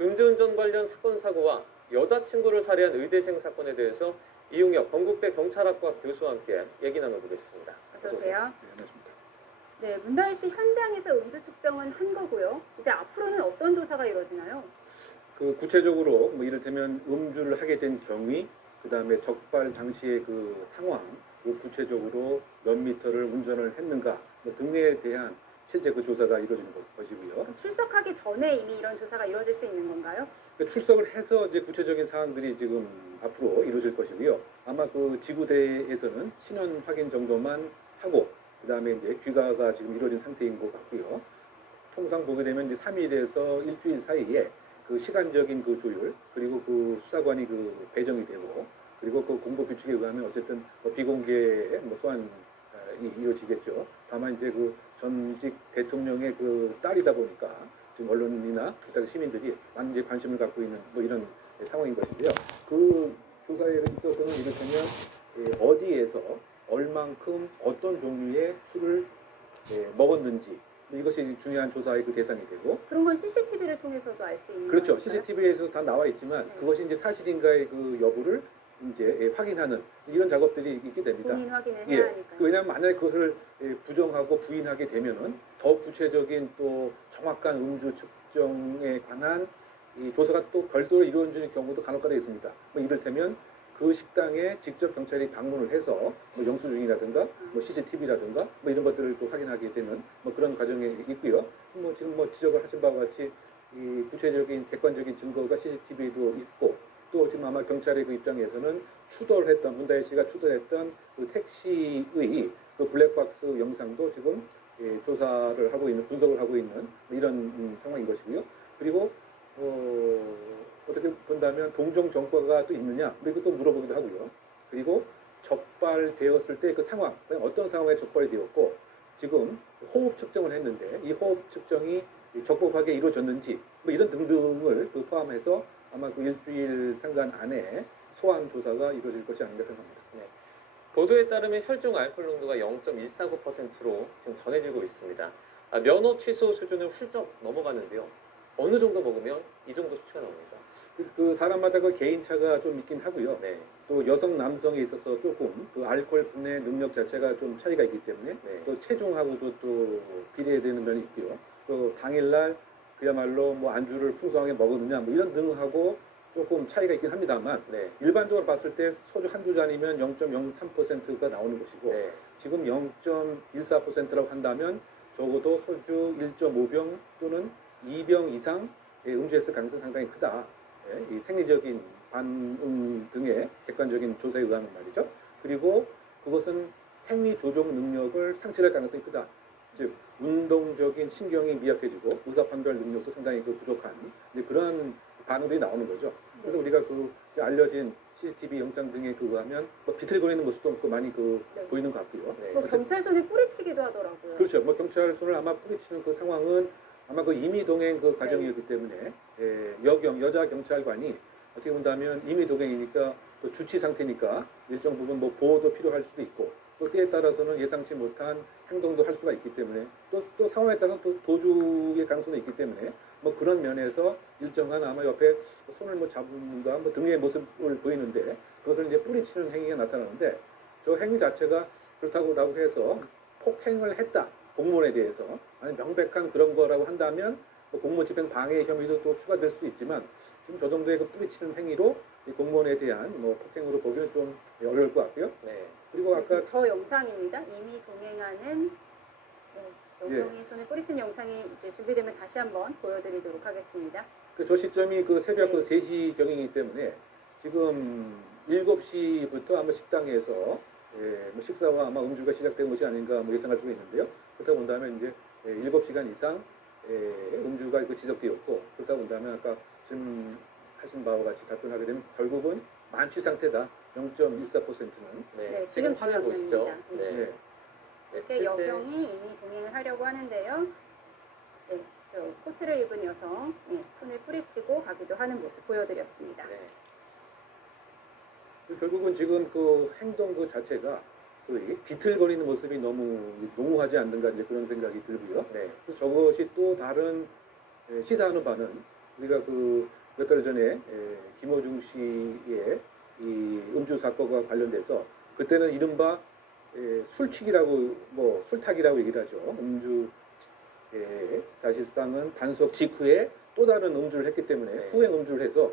음주운전 관련 사건 사고와 여자친구를 살해한 의대생 사건에 대해서 이용혁 건국대 경찰학과 교수와 함께 얘기 나눠보겠습니다. 어서 오세요. 네, 문다혜 씨 현장에서 음주 측정은 한 거고요. 이제 앞으로는 어떤 조사가 이루어지나요? 구체적으로 이를테면 음주를 하게 된 경위, 그다음에 적발 당시의 그 상황, 그 구체적으로 몇 미터를 운전을 했는가 뭐 등에 대한 실제 그 조사가 이루어지는 것이고요. 출석하기 전에 이미 이런 조사가 이루어질 수 있는 건가요? 출석을 해서 이제 구체적인 사항들이 지금 앞으로 이루어질 것이고요. 아마 그 지구대에서는 신원 확인 정도만 하고 그다음에 이제 귀가가 지금 이루어진 상태인 것 같고요. 통상 보게 되면 이제 3일에서 일주일 사이에 그 시간적인 그 조율 그리고 그 수사관이 그 배정이 되고 그리고 그 공보 규칙에 의하면 어쨌든 비공개 소환이 이루어지겠죠. 다만 이제 그 전직 대통령의 그 딸이다 보니까 지금 언론이나 그다음 시민들이 많은 이제 관심을 갖고 있는 뭐 이런 상황인 것인데요. 그 조사에 있어서는 이를테면 어디에서 얼만큼 어떤 종류의 술을 먹었는지 이것이 중요한 조사의 그 대상이 되고 그런 건 CCTV를 통해서도 알 수 있는 그렇죠. 건가요? CCTV에서 다 나와 있지만 그것이 이제 사실인가의 그 여부를 이제 확인하는 이런 작업들이 있게 됩니다. 본인 확인을 해야 하니까요. 왜냐하면 만약에 그것을 부정하고 부인하게 되면은 더 구체적인 또 정확한 음주 측정에 관한 이 조사가 또 별도로 이루어지는 경우도 간혹가다 있습니다. 뭐 이를테면 그 식당에 직접 경찰이 방문을 해서 뭐 영수증이라든가 뭐 CCTV라든가 뭐 이런 것들을 또 확인하게 되는 뭐 그런 과정이 있고요. 뭐 지금 뭐 지적을 하신 바와 같이 이 구체적인 객관적인 증거가 CCTV도 있고 또 지금 아마 경찰의 그 입장에서는 추돌했던 문다혜 씨가 추돌했던 그 택시의 그 블랙박스 영상도 지금 조사를 하고 있는 분석을 하고 있는 이런 상황인 것이고요. 그리고 어떻게 본다면 동종 전과가 또 있느냐 그리고 또 물어보기도 하고요. 그리고 적발되었을 때 그 상황 어떤 상황에 적발이 되었고 지금 호흡 측정을 했는데 이 호흡 측정이 적법하게 이루어졌는지 뭐 이런 등등을 그 포함해서 아마 그 일주일 상간 안에 소환 조사가 이루어질 것이 아닌가 생각합니다. 네. 보도에 따르면 혈중 알코올 농도가 0.149%로 지금 전해지고 있습니다. 면허 취소 수준을 훌쩍 넘어가는데요. 어느 정도 먹으면 이 정도 수치가 나옵니까? 그 사람마다 그 개인차가 좀 있긴 하고요. 네. 또 여성 남성에 있어서 조금 그 알코올 분해 능력 자체가 좀 차이가 있기 때문에 또 체중하고도 또 비례되는 면이 있고요. 또 당일날 그야말로 뭐 안주를 풍성하게 먹었느냐 뭐 이런 등하고 조금 차이가 있긴 합니다만 일반적으로 봤을 때 소주 한두 잔이면 0.03%가 나오는 것이고 지금 0.14%라고 한다면 적어도 소주 1.5병 또는 2병 이상 음주했을 가능성이 상당히 크다. 이 생리적인 반응 등의 객관적인 조사에 의하면 말이죠. 그리고 그것은 행위 조종 능력을 상실할 가능성이 크다. 즉 운동적인 신경이 미약해지고 의사 판별 능력도 상당히 그 부족한 그런 반응들이 나오는 거죠. 그래서 우리가 그 알려진 CCTV 영상 등에 그거 하면 뭐 비틀거리는 모습도 많이 그 보이는 것 같고요. 뭐 경찰손이 뿌리치기도 하더라고요. 그렇죠. 뭐 경찰손을 아마 뿌리치는 그 상황은 아마 그 임의 동행 그 과정이었기 때문에 여자 경찰관이 어떻게 본다면 임의 동행이니까 또 주치 상태니까 일정 부분 뭐 보호도 필요할 수도 있고 또 때에 따라서는 예상치 못한 행동도 할 수가 있기 때문에 또 상황에 따라서 또 도주의 가능성도 있기 때문에 뭐 그런 면에서 일정한 아마 옆에 손을 뭐 잡는가 뭐 등의 모습을 보이는데 그것을 이제 뿌리치는 행위가 나타나는데 저 행위 자체가 그렇다고 해서 폭행을 했다 공무원에 대해서 아니 명백한 그런 거라고 한다면 뭐 공무집행 방해 혐의도 또 추가될 수도 있지만 지금 저 정도의 그 뿌리치는 행위로 이 공무원에 대한 뭐 폭행으로 보기는 좀 어려울 것 같고요. 그리고 아까 저 영상입니다. 이미 동행하는 여성이 손에 뿌리친 영상이 이제 준비되면 다시 한번 보여드리도록 하겠습니다. 저 시점이 그 새벽 그 3시 경이기 때문에 지금 7시부터 아마 식당에서 뭐 식사와 아마 음주가 시작된 것이 아닌가 뭐 예상할 수가 있는데요. 그렇다고 본다면 이제 7시간 이상 음주가 지적되었고 그렇다고 본다면 아까 지금 하신 바와 같이 답변하게 되면 결국은 만취 상태다. 0.14%는 지금 화면 보시죠. 이렇게 실제 여성이 이미 동행을 하려고 하는데요. 저 코트를 입은 여성 손을 뿌리치고 가기도 하는 모습 보여드렸습니다. 결국은 지금 그 행동 그 자체가 그 비틀거리는 모습이 너무 농후하지 않는가 이제 그런 생각이 들고요. 그래서 저것이 또 다른 시사하는 바는 우리가 그 몇 달 전에 김호중 씨의 이 음주 사건과 관련돼서 그때는 이른바 술취기라고 뭐 술탁이라고 얘기를 하죠. 음주 사실상은 단속 직후에 또 다른 음주를 했기 때문에 후행 음주를 해서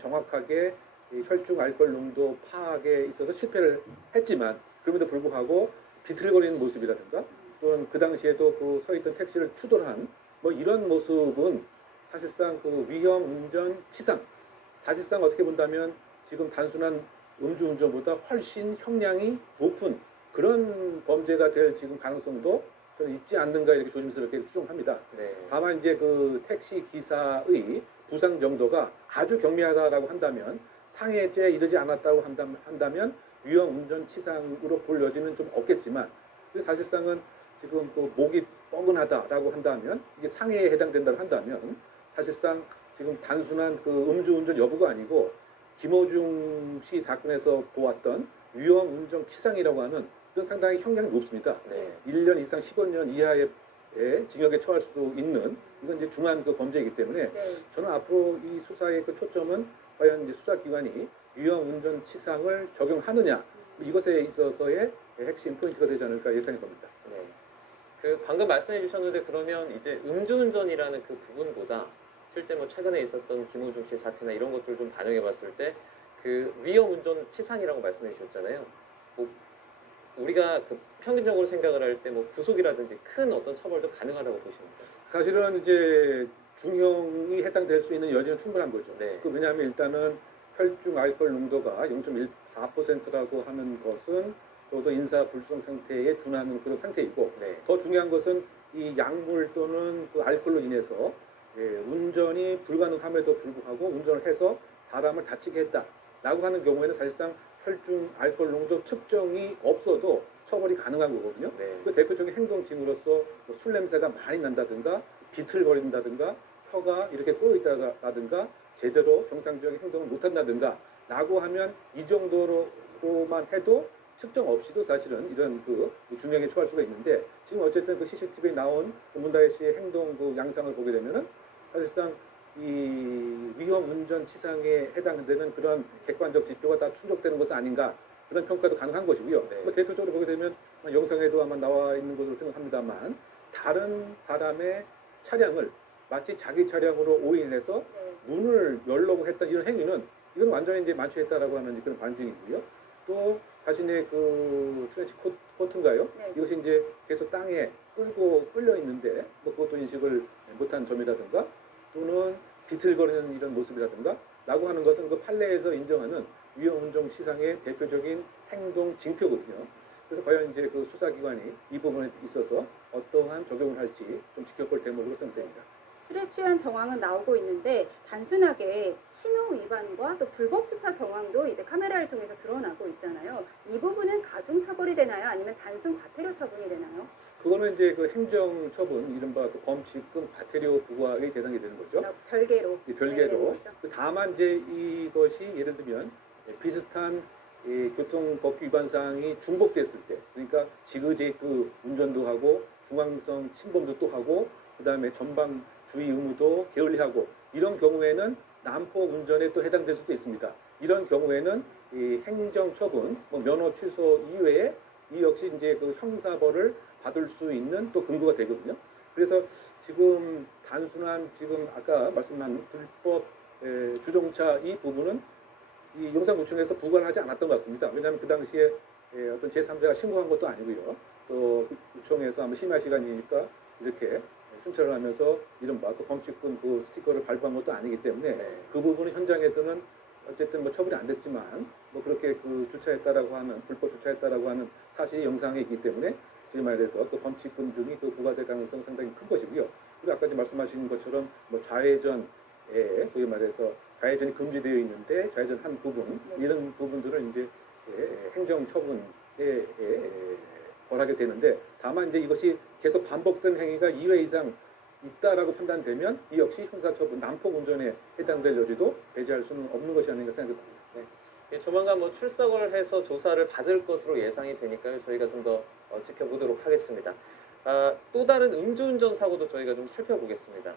정확하게 혈중 알코올 농도 파악에 있어서 실패를 했지만 그럼에도 불구하고 비틀거리는 모습이라든가 또는 그 당시에도 그 서 있던 택시를 추돌한 뭐 이런 모습은 사실상 그 위험 운전 치상, 사실상 어떻게 본다면 지금 단순한 음주운전보다 훨씬 형량이 높은 그런 범죄가 될 지금 가능성도 저는 있지 않는가 이렇게 조심스럽게 추정합니다. 다만 이제 그 택시 기사의 부상 정도가 아주 경미하다라고 한다면 상해죄에 이르지 않았다고 한다면 위험 운전 치상으로 볼 여지는 좀 없겠지만 사실상은 지금 그 목이 뻐근하다라고 한다면 이게 상해에 해당된다고 한다면 사실상 지금 단순한 그 음주운전 여부가 아니고 김호중 씨 사건에서 보았던 위험 운전 치상이라고 하는 그건 상당히 형량이 높습니다. 1년 이상 15년 이하의 징역에 처할 수도 있는 이건 이제 중한 그 범죄이기 때문에 저는 앞으로 이 수사의 그 초점은 과연 이제 수사기관이 위험 운전 치상을 적용하느냐 이것에 있어서의 핵심 포인트가 되지 않을까 예상해 봅니다. 그 방금 말씀해 주셨는데 그러면 이제 음주운전이라는 그 부분보다 실제 뭐 최근에 있었던 김호중 씨 사태나 이런 것들을 좀 반영해 봤을 때 그 위험 운전 치상이라고 말씀해 주셨잖아요. 뭐 우리가 그 평균적으로 생각을 할 때 뭐 구속이라든지 큰 어떤 처벌도 가능하다고 보십니까? 사실은 이제 중형이 해당될 수 있는 여지는 충분한 거죠. 그 왜냐하면 일단은 혈중 알코올 농도가 0.14%라고 하는 것은 저도 인사 불성 상태에 준하는 그런 상태이고 더 중요한 것은 이 약물 또는 그 알코올로 인해서 운전이 불가능함에도 불구하고 운전을 해서 사람을 다치게 했다라고 하는 경우에는 사실상 혈중 알코올 농도 측정이 없어도 처벌이 가능한 거거든요. 그 대표적인 행동 징후로서 술 냄새가 많이 난다든가 비틀거린다든가 혀가 이렇게 꼬여있다든가 제대로 정상적인 행동을 못한다든가 라고 하면 이 정도로만 해도 측정 없이도 사실은 이런 그 중형에 처할 수가 있는데 지금 어쨌든 그 CCTV에 나온 문다혜 씨의 행동 그 양상을 보게 되면은 사실상 이 위험 운전 치상에 해당되는 그런 객관적 지표가 다 충족되는 것은 아닌가 그런 평가도 가능한 것이고요. 뭐 대표적으로 보게 되면 영상에도 아마 나와 있는 것으로 생각합니다만 다른 사람의 차량을 마치 자기 차량으로 오인해서 문을 열려고 했던 이런 행위는 이건 완전히 이제 만취했다라고 하는 그런 반증이고요. 또 자신의 그 트렌치 코트인가요? 이것이 이제 계속 땅에 끌려 있는데 뭐 그것도 인식을 못한 점이라든가 또는 비틀거리는 이런 모습이라든가 라고 하는 것은 그 판례에서 인정하는 위험 운전 치상의 대표적인 행동 징표거든요. 그래서 과연 이제 그 수사기관이 이 부분에 있어서 어떠한 적용을 할지 좀 지켜볼 대목으로 생각됩니다. 술에 취한 정황은 나오고 있는데 단순하게 신호 위반과 또 불법 주차 정황도 이제 카메라를 통해서 드러나고 있잖아요. 이 부분은 가중 처벌이 되나요? 아니면 단순 과태료 처분이 되나요? 그거는 이제 그 행정 처분, 이른바 그 범칙금 과태료 부과의 대상이 되는 거죠. 별개로. 별개로. 다만 이제 이것이 예를 들면 비슷한 교통법규 위반 사항이 중복됐을 때, 그러니까 지그재그 운전도 하고 중앙성 침범도 또 하고, 그 다음에 전방 주의 의무도 게을리하고 이런 경우에는 난폭 운전에 또 해당될 수도 있습니다. 이런 경우에는 이 행정 처분, 뭐 면허 취소 이외에 이 역시 이제 그 형사벌을 받을 수 있는 또 근거가 되거든요. 그래서 지금 단순한 지금 아까 말씀한 불법 주정차 이 부분은 이 용산구청에서 부과를 하지 않았던 것 같습니다. 왜냐하면 그 당시에 어떤 제3자가 신고한 것도 아니고요. 또 구청에서 아마 심야 시간이니까 이렇게 순찰을 하면서 이른바 그 범칙금 그 스티커를 발부한 것도 아니기 때문에 그 부분은 현장에서는 어쨌든 뭐 처벌이 안 됐지만 뭐 그렇게 그 주차했다라고 하는 불법 주차했다라고 하는 사실이 영상에 있기 때문에 소위 말해서 그 범칙금 등이 그 부과될 가능성이 상당히 큰 것이고요. 그리고 아까 말씀하신 것처럼 뭐 좌회전에 소위 말해서 좌회전이 금지되어 있는데 좌회전 한 부분 이런 부분들은 이제 행정 처분에 벌하게 되는데 다만 이제 이것이 계속 반복된 행위가 2회 이상 있다라고 판단되면 이 역시 형사처분 난폭 운전에 해당될 여지도 배제할 수는 없는 것이 아닌가 생각합니다. 조만간 뭐 출석을 해서 조사를 받을 것으로 예상이 되니까요. 저희가 좀 더 지켜보도록 하겠습니다. 또 다른 음주운전 사고도 저희가 좀 살펴보겠습니다.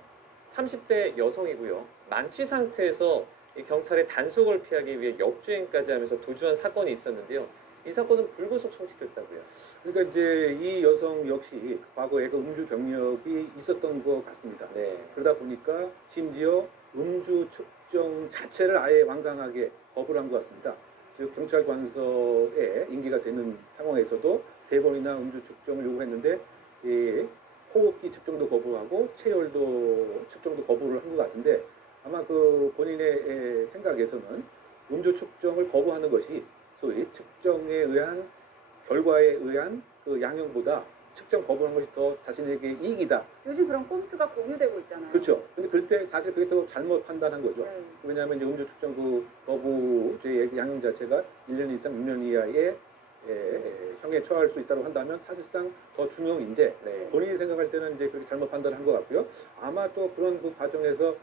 30대 여성이고요. 만취 상태에서 이 경찰의 단속을 피하기 위해 역주행까지 하면서 도주한 사건이 있었는데요. 이 사건은 불구속 성시됐다고요. 그러니까 이제 이 여성 역시 과거에 그 음주 경력이 있었던 것 같습니다. 그러다 보니까 심지어 음주 측정 자체를 아예 완강하게 거부를 한 것 같습니다. 즉 경찰 관서에 인계가 되는 상황에서도 3번이나 음주 측정을 요구했는데 호흡기 측정도 거부하고 체열도 측정도 거부를 한 것 같은데 아마 그 본인의 생각에서는 음주 측정을 거부하는 것이 소위 측정에 의한 결과에 의한 그 양형보다 측정 거부하는 것이 더 자신에게 이익이다. 요즘 그런 꼼수가 공유되고 있잖아요. 그렇죠. 근데 그때 사실 그게 더 잘못 판단한 거죠. 네. 왜냐하면 이제 음주 측정 그 거부죄의 양형 자체가 1년 이상 6년 이하의 형에 처할 수 있다고 한다면 사실상 더 중형인데 본인이 생각할 때는 이제 그렇게 잘못 판단한 것 같고요. 아마 또 그런 그 과정에서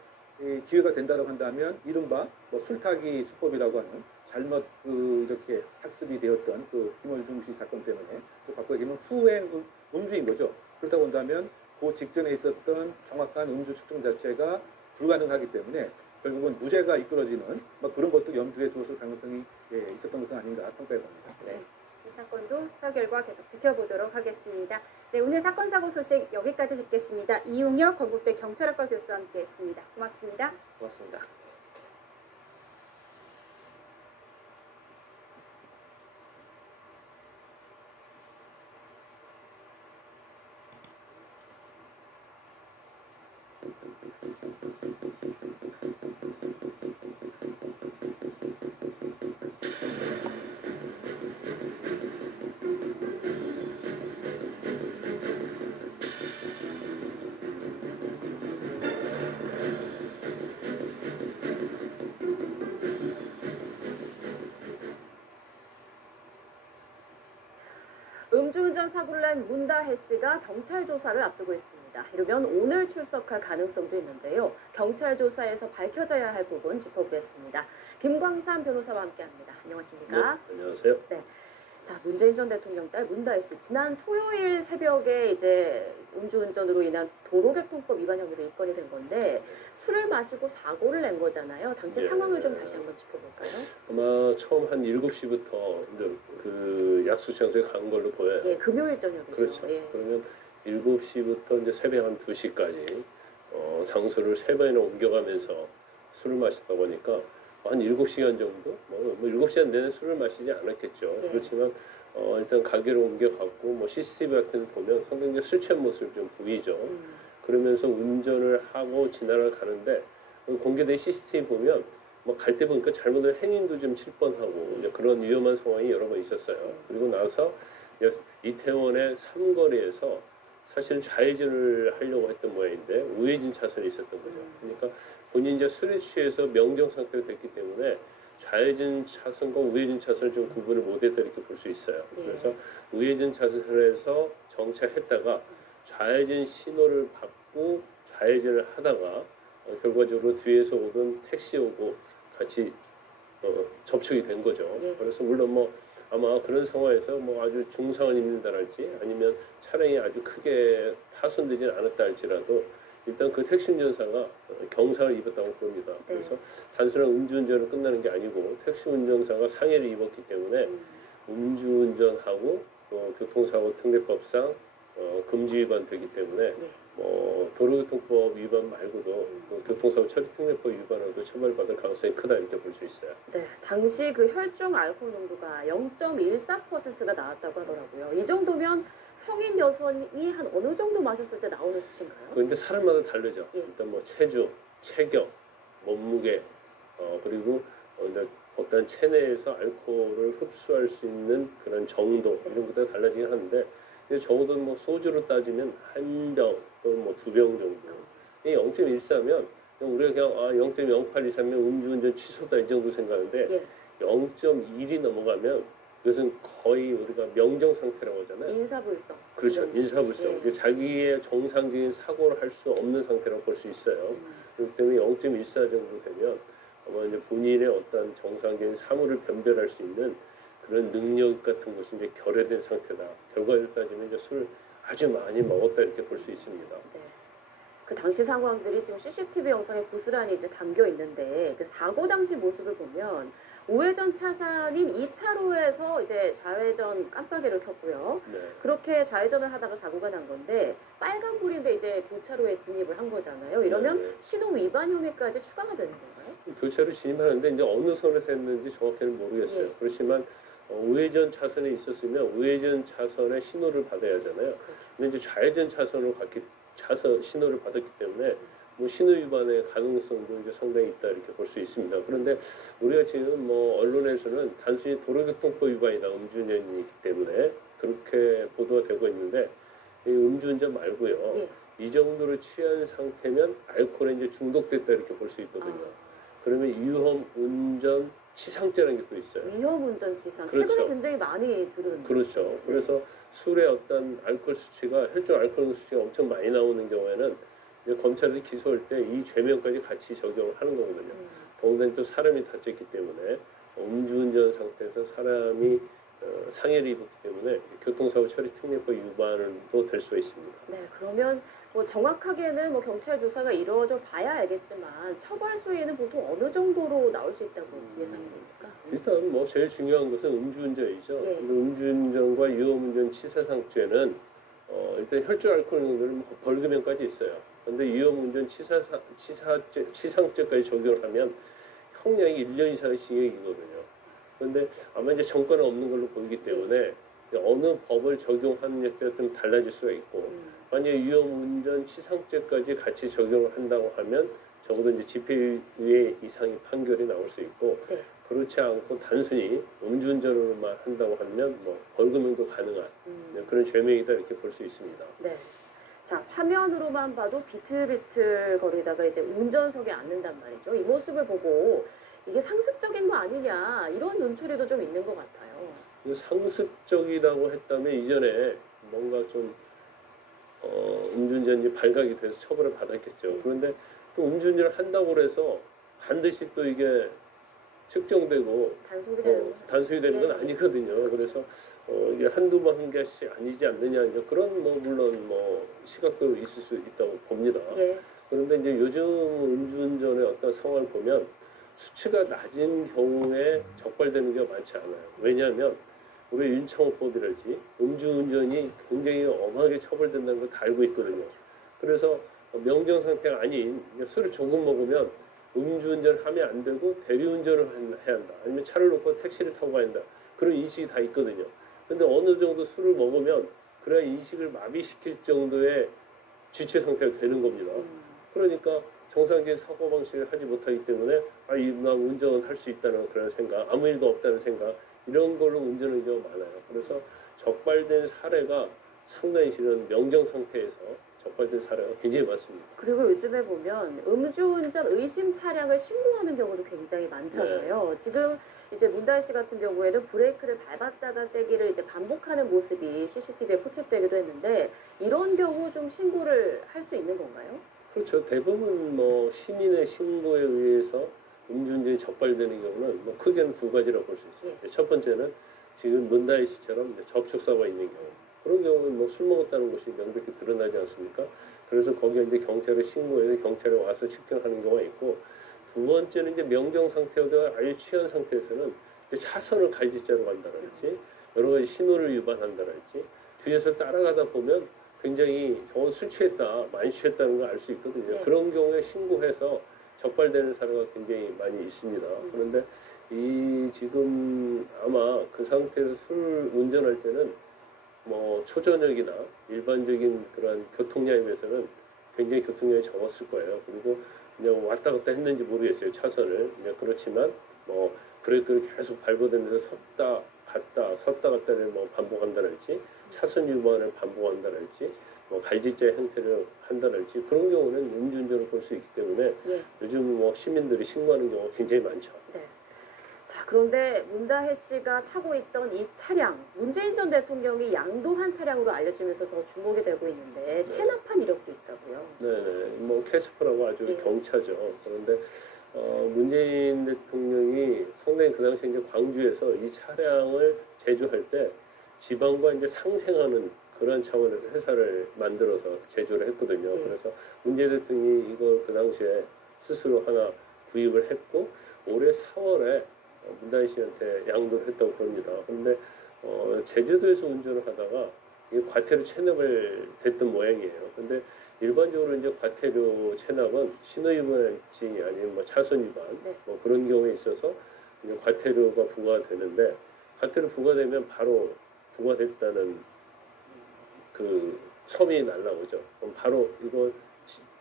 기회가 된다고 한다면 이른바 뭐 술타기 수법이라고 하는 잘못 이렇게 학습이 되었던 그 김월중 씨 사건 때문에 또 바꿔 얘기하면 후행 음주인 거죠. 그렇다고 한다면 그 직전에 있었던 정확한 음주 측정 자체가 불가능하기 때문에 결국은 무죄가 이끌어지는 뭐 그런 것도 염두에 두었을 가능성이 있었던 것은 아닌가 평가해 봅니다. 네. 이 사건도 수사 결과 계속 지켜보도록 하겠습니다. 네, 오늘 사건 사고 소식 여기까지 짚겠습니다. 이용혁 건국대 경찰학과 교수와 함께했습니다. 고맙습니다. 고맙습니다. 음주운전 사고를 낸 문다혜 씨가 경찰 조사를 앞두고 있습니다. 이르면 오늘 출석할 가능성도 있는데요. 경찰 조사에서 밝혀져야 할 부분 짚어보겠습니다. 김광산 변호사와 함께합니다. 안녕하십니까? 네, 안녕하세요. 네. 자, 문재인 전 대통령 딸 문다혜 씨 지난 토요일 새벽에 이제 음주운전으로 인한 도로교통법 위반 혐의로 입건이 된 건데 술을 마시고 사고를 낸 거잖아요. 당시 네. 상황을 좀 다시 한번 짚어볼까요? 아마 처음 한 7시부터 이제 그 약수 장소에 간 걸로 보여요. 예, 금요일 저녁이죠. 그렇죠. 예. 그러면 7시부터 이제 새벽 한 2시까지 장소를 3번이나 옮겨가면서 술을 마셨다고 하니까 한 7시간 정도? 뭐 7시간 내내 술을 마시지 않았겠죠. 네. 그렇지만 일단 가게로 옮겨갔고 뭐 CCTV 같은 데 보면 상당히 술 취한 모습을 좀 보이죠. 그러면서 운전을 하고 지나러 가는데 공개된 CCTV 보면 뭐 갈 때 보니까 잘못된 행인도 좀 칠 뻔하고 이제 그런 위험한 상황이 여러 번 있었어요. 그리고 나서 이태원의 삼거리에서 사실 좌회전을 하려고 했던 모양인데 우회전 차선이 있었던 거죠. 그러니까 본인이 이제 술에 취해서 명정 상태가 됐기 때문에 좌회전 차선과 우회전 차선을 좀 구분을 못했다 이렇게 볼 수 있어요. 그래서 우회전 차선에서 정차했다가 좌회전 신호를 받고 좌회전을 하다가 결과적으로 뒤에서 오던 택시 오고 같이 접촉이 된 거죠. 그래서 물론 뭐 아마 그런 상황에서 뭐 아주 중상한 입는다랄지 아니면 차량이 아주 크게 파손되지는 않았다 할지라도 일단 그 택시 운전사가 경사를 입었다고 봅니다. 그래서 단순한 음주운전은 끝나는 게 아니고 택시 운전사가 상해를 입었기 때문에 음주운전하고 또 교통사고 특례법상 금지 위반 되기 때문에 뭐 도로교통법 위반 말고도 교통사고 처리 특례법 위반으로도 처벌받을 가능성이 크다 이렇게 볼 수 있어요. 네, 당시 그 혈중 알코올 농도가 0.14%가 나왔다고 하더라고요. 이 정도면 성인 여성이 한 어느 정도 마셨을 때 나오는 수치인가요? 그런데 사람마다 다르죠. 일단 뭐 체중, 체격, 몸무게, 그리고 어떤 체내에서 알코올을 흡수할 수 있는 그런 정도 이런 것들이 달라지긴 하는데 적어도 뭐 소주로 따지면 한 병 또는 뭐 2병 정도. 이 0.14면 우리가 그냥 0.08 이상이면 음주운전 취소다 이 정도 생각하는데 0.1이 넘어가면 그것은 거의 우리가 명정 상태라고 하잖아요. 인사불성. 그렇죠. 인사불성. 그 자기의 정상적인 사고를 할 수 없는 상태라고 볼 수 있어요. 그렇기 때문에 0.14 정도 되면 아마 이제 본인의 어떤 정상적인 사물을 변별할 수 있는 그런 능력 같은 것이 이제 결여된 상태다. 결과를 따지면 이제 술을 아주 많이 먹었다 이렇게 볼 수 있습니다. 네. 그 당시 상황들이 지금 CCTV 영상에 고스란히 이제 담겨 있는데 그 사고 당시 모습을 보면 우회전 차선인 2차로에서 이제 좌회전 깜빡이를 켰고요. 네. 그렇게 좌회전을 하다가 사고가 난 건데 빨간불인데 이제 도차로에 진입을 한 거잖아요. 이러면 신호 위반 혐의까지 추가가 되는 건가요? 교차로 진입하는데 이제 어느 선에서 했는지 정확히는 모르겠어요. 예. 그렇지만 우회전 차선에 있었으면 우회전 차선의 신호를 받아야 하잖아요. 근데 이제 좌회전 차선으로 갔기 신호를 받았기 때문에 뭐 신호 위반의 가능성도 이제 상당히 있다 이렇게 볼 수 있습니다. 그런데 우리가 지금 뭐 언론에서는 단순히 도로교통법 위반이다 음주운전이기 때문에 그렇게 보도가 되고 있는데 이 음주운전 말고요. 이 정도로 취한 상태면 알코올에 이제 중독됐다 이렇게 볼 수 있거든요. 그러면 위험 운전 치상죄라는 게 또 있어요. 위험 운전 치상. 그렇죠. 최근에 굉장히 많이 들은. 그렇죠. 그래서 술의 어떤 알코올 수치가 혈중 알코올 수치가 엄청 많이 나오는 경우에는 이제 검찰이 기소할 때 이 죄명까지 같이 적용을 하는 거거든요. 더군다나 또 사람이 다쳤기 때문에 음주운전 상태에서 사람이 상해를 입었기 때문에 교통사고 처리 특례법 위반도 될 수가 있습니다. 네, 그러면 뭐 정확하게는 뭐 경찰 조사가 이루어져 봐야 알겠지만 처벌 수위는 보통 어느 정도로 나올 수 있다고 예상이 됩니까? 일단 뭐 제일 중요한 것은 음주운전이죠. 예. 근데 음주운전과 위험운전 치사상죄는 일단 혈중 알코올 농도는 벌금형까지 있어요. 근데 위험운전 치상죄까지 적용을 하면 형량이 1년 이상의 징역이거든요. 그런데 아마 이제 정권은 없는 걸로 보이기 때문에 어느 법을 적용하느냐에 따라 좀 달라질 수가 있고 만약에 위험운전 치상죄까지 같이 적용을 한다고 하면 적어도 이제 집행유예 이상의 판결이 나올 수 있고 그렇지 않고 단순히 음주운전으로만 한다고 하면 뭐 벌금형도 가능한 그런 죄명이다 이렇게 볼 수 있습니다. 네. 자, 화면으로만 봐도 비틀비틀 거리다가 이제 운전석에 앉는단 말이죠. 이 모습을 보고 이게 상습적인 거 아니냐 이런 눈초리도 좀 있는 것 같아요. 상습적이라고 했다면 이전에 뭔가 좀 음주운전이 발각이 돼서 처벌을 받았겠죠. 그런데 또 음주운전을 한다고 해서 반드시 또 이게 측정되고 단속이 되는 건 아니거든요. 그래서 이게 한두 번 한 것이 아니지 않느냐 이제 그런 뭐 물론 뭐 시각도 있을 수 있다고 봅니다. 그런데 이제 요즘 음주운전의 어떤 상황을 보면 수치가 낮은 경우에 적발되는 경우가 많지 않아요. 왜냐하면 우리 윤창호법이랄지 음주운전이 굉장히 엄하게 처벌된다는 걸 다 알고 있거든요. 그래서 명정 상태가 아닌 술을 조금 먹으면 음주운전 하면 안 되고 대리운전을 해야 한다. 아니면 차를 놓고 택시를 타고 가야 한다. 그런 인식이 다 있거든요. 근데 어느 정도 술을 먹으면 그래야 인식을 마비시킬 정도의 주체 상태가 되는 겁니다. 그러니까 정상적인 사고방식을 하지 못하기 때문에 나 운전을 할 수 있다는 그런 생각, 아무 일도 없다는 생각 이런 걸로 운전하는 경우가 많아요. 그래서 적발된 사례가 상당히 실은 명정 상태에서 적발된 사례가 굉장히 많습니다. 그리고 요즘에 보면 음주운전 의심 차량을 신고하는 경우도 굉장히 많잖아요. 지금 이제 문다혜 씨 같은 경우에는 브레이크를 밟았다가 떼기를 이제 반복하는 모습이 CCTV에 포착되기도 했는데 이런 경우 좀 신고를 할 수 있는 건가요? 그렇죠. 대부분 뭐 시민의 신고에 의해서 음주운전이 적발되는 경우는 뭐 크게는 두 가지라고 볼 수 있어요. 첫 번째는 지금 문다혜 씨처럼 접촉사고가 있는 경우. 그런 경우는 뭐 술 먹었다는 것이 명백히 드러나지 않습니까? 그래서 거기에 이제 경찰에 신고해서 경찰에 와서 측정하는 경우가 있고 두 번째는 이제 명정 상태보다 아예 취한 상태에서는 이제 차선을 갈짓자로 간다랄지 여러 가지 신호를 위반한다랄지 뒤에서 따라가다 보면 굉장히 저건 술 취했다, 많이 취했다는 걸 알 수 있거든요. 그런 경우에 신고해서 적발되는 사례가 굉장히 많이 있습니다. 그런데 이 지금 아마 그 상태에서 술 운전할 때는 뭐 초저녁이나 일반적인 그런 교통량에 비해서는 굉장히 교통량이 적었을 거예요. 그리고 그냥 왔다 갔다 했는지 모르겠어요. 차선을. 그렇지만 뭐 브레이크를 계속 밟아대면서 섰다 갔다를 뭐 반복한다랄지 차선 위반을 반복한다랄지 뭐 갈짓자의 행태를 한다랄지 그런 경우는 음주운전을 볼 수 있기 때문에 요즘 뭐 시민들이 신고하는 경우가 굉장히 많죠. 자, 그런데 문다혜 씨가 타고 있던 이 차량, 문재인 전 대통령이 양도한 차량으로 알려지면서 더 주목이 되고 있는데 체납한 이력도 있다고요. 네네, 뭐 캐스퍼라고 아주 경차죠. 그런데 문재인 대통령이 상당히 그 당시에 이제 광주에서 이 차량을 제조할 때 지방과 이제 상생하는 그런 차원에서 회사를 만들어서 제조를 했거든요. 그래서 문재인 대통령이 이걸 그 당시에 스스로 하나 구입을 했고 올해 4월에 문다혜 씨한테 양도를 했다고 그럽니다. 그런데 제주도에서 운전을 하다가 이게 과태료 체납을 됐던 모양이에요. 근데 일반적으로 이제 과태료 체납은 신호 위반일지 아니면 뭐 차선 위반 뭐 그런 경우에 있어서 이제 과태료가 부과되는데 과태료 부과되면 바로 부과됐다는 그 서민이 날라오죠. 그럼 바로 이거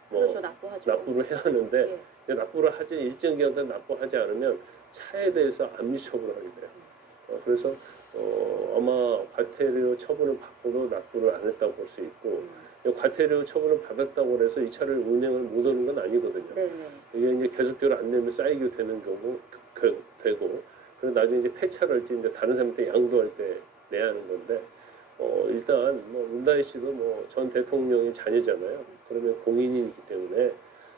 뭐 그렇죠, 납부하죠. 납부를 해야 하는데 납부를 하지 일정 기간 동안 납부하지 않으면 차에 대해서 압류 처분을 하게 돼요. 그래서 아마 과태료 처분을 받고도 납부를 안 했다고 볼 수 있고 과태료 처분을 받았다고 해서 이 차를 운행을 못 하는 건 아니거든요. 이게 이제 계속적으로 안 내면 쌓이게 되는 경우 되고 그리고 나중에 이제 폐차를 할지 이제 다른 사람한테 양도할 때 내야 하는 건데 일단 뭐 문다혜 씨도 뭐 전 대통령의 자녀잖아요. 그러면 공인이기 때문에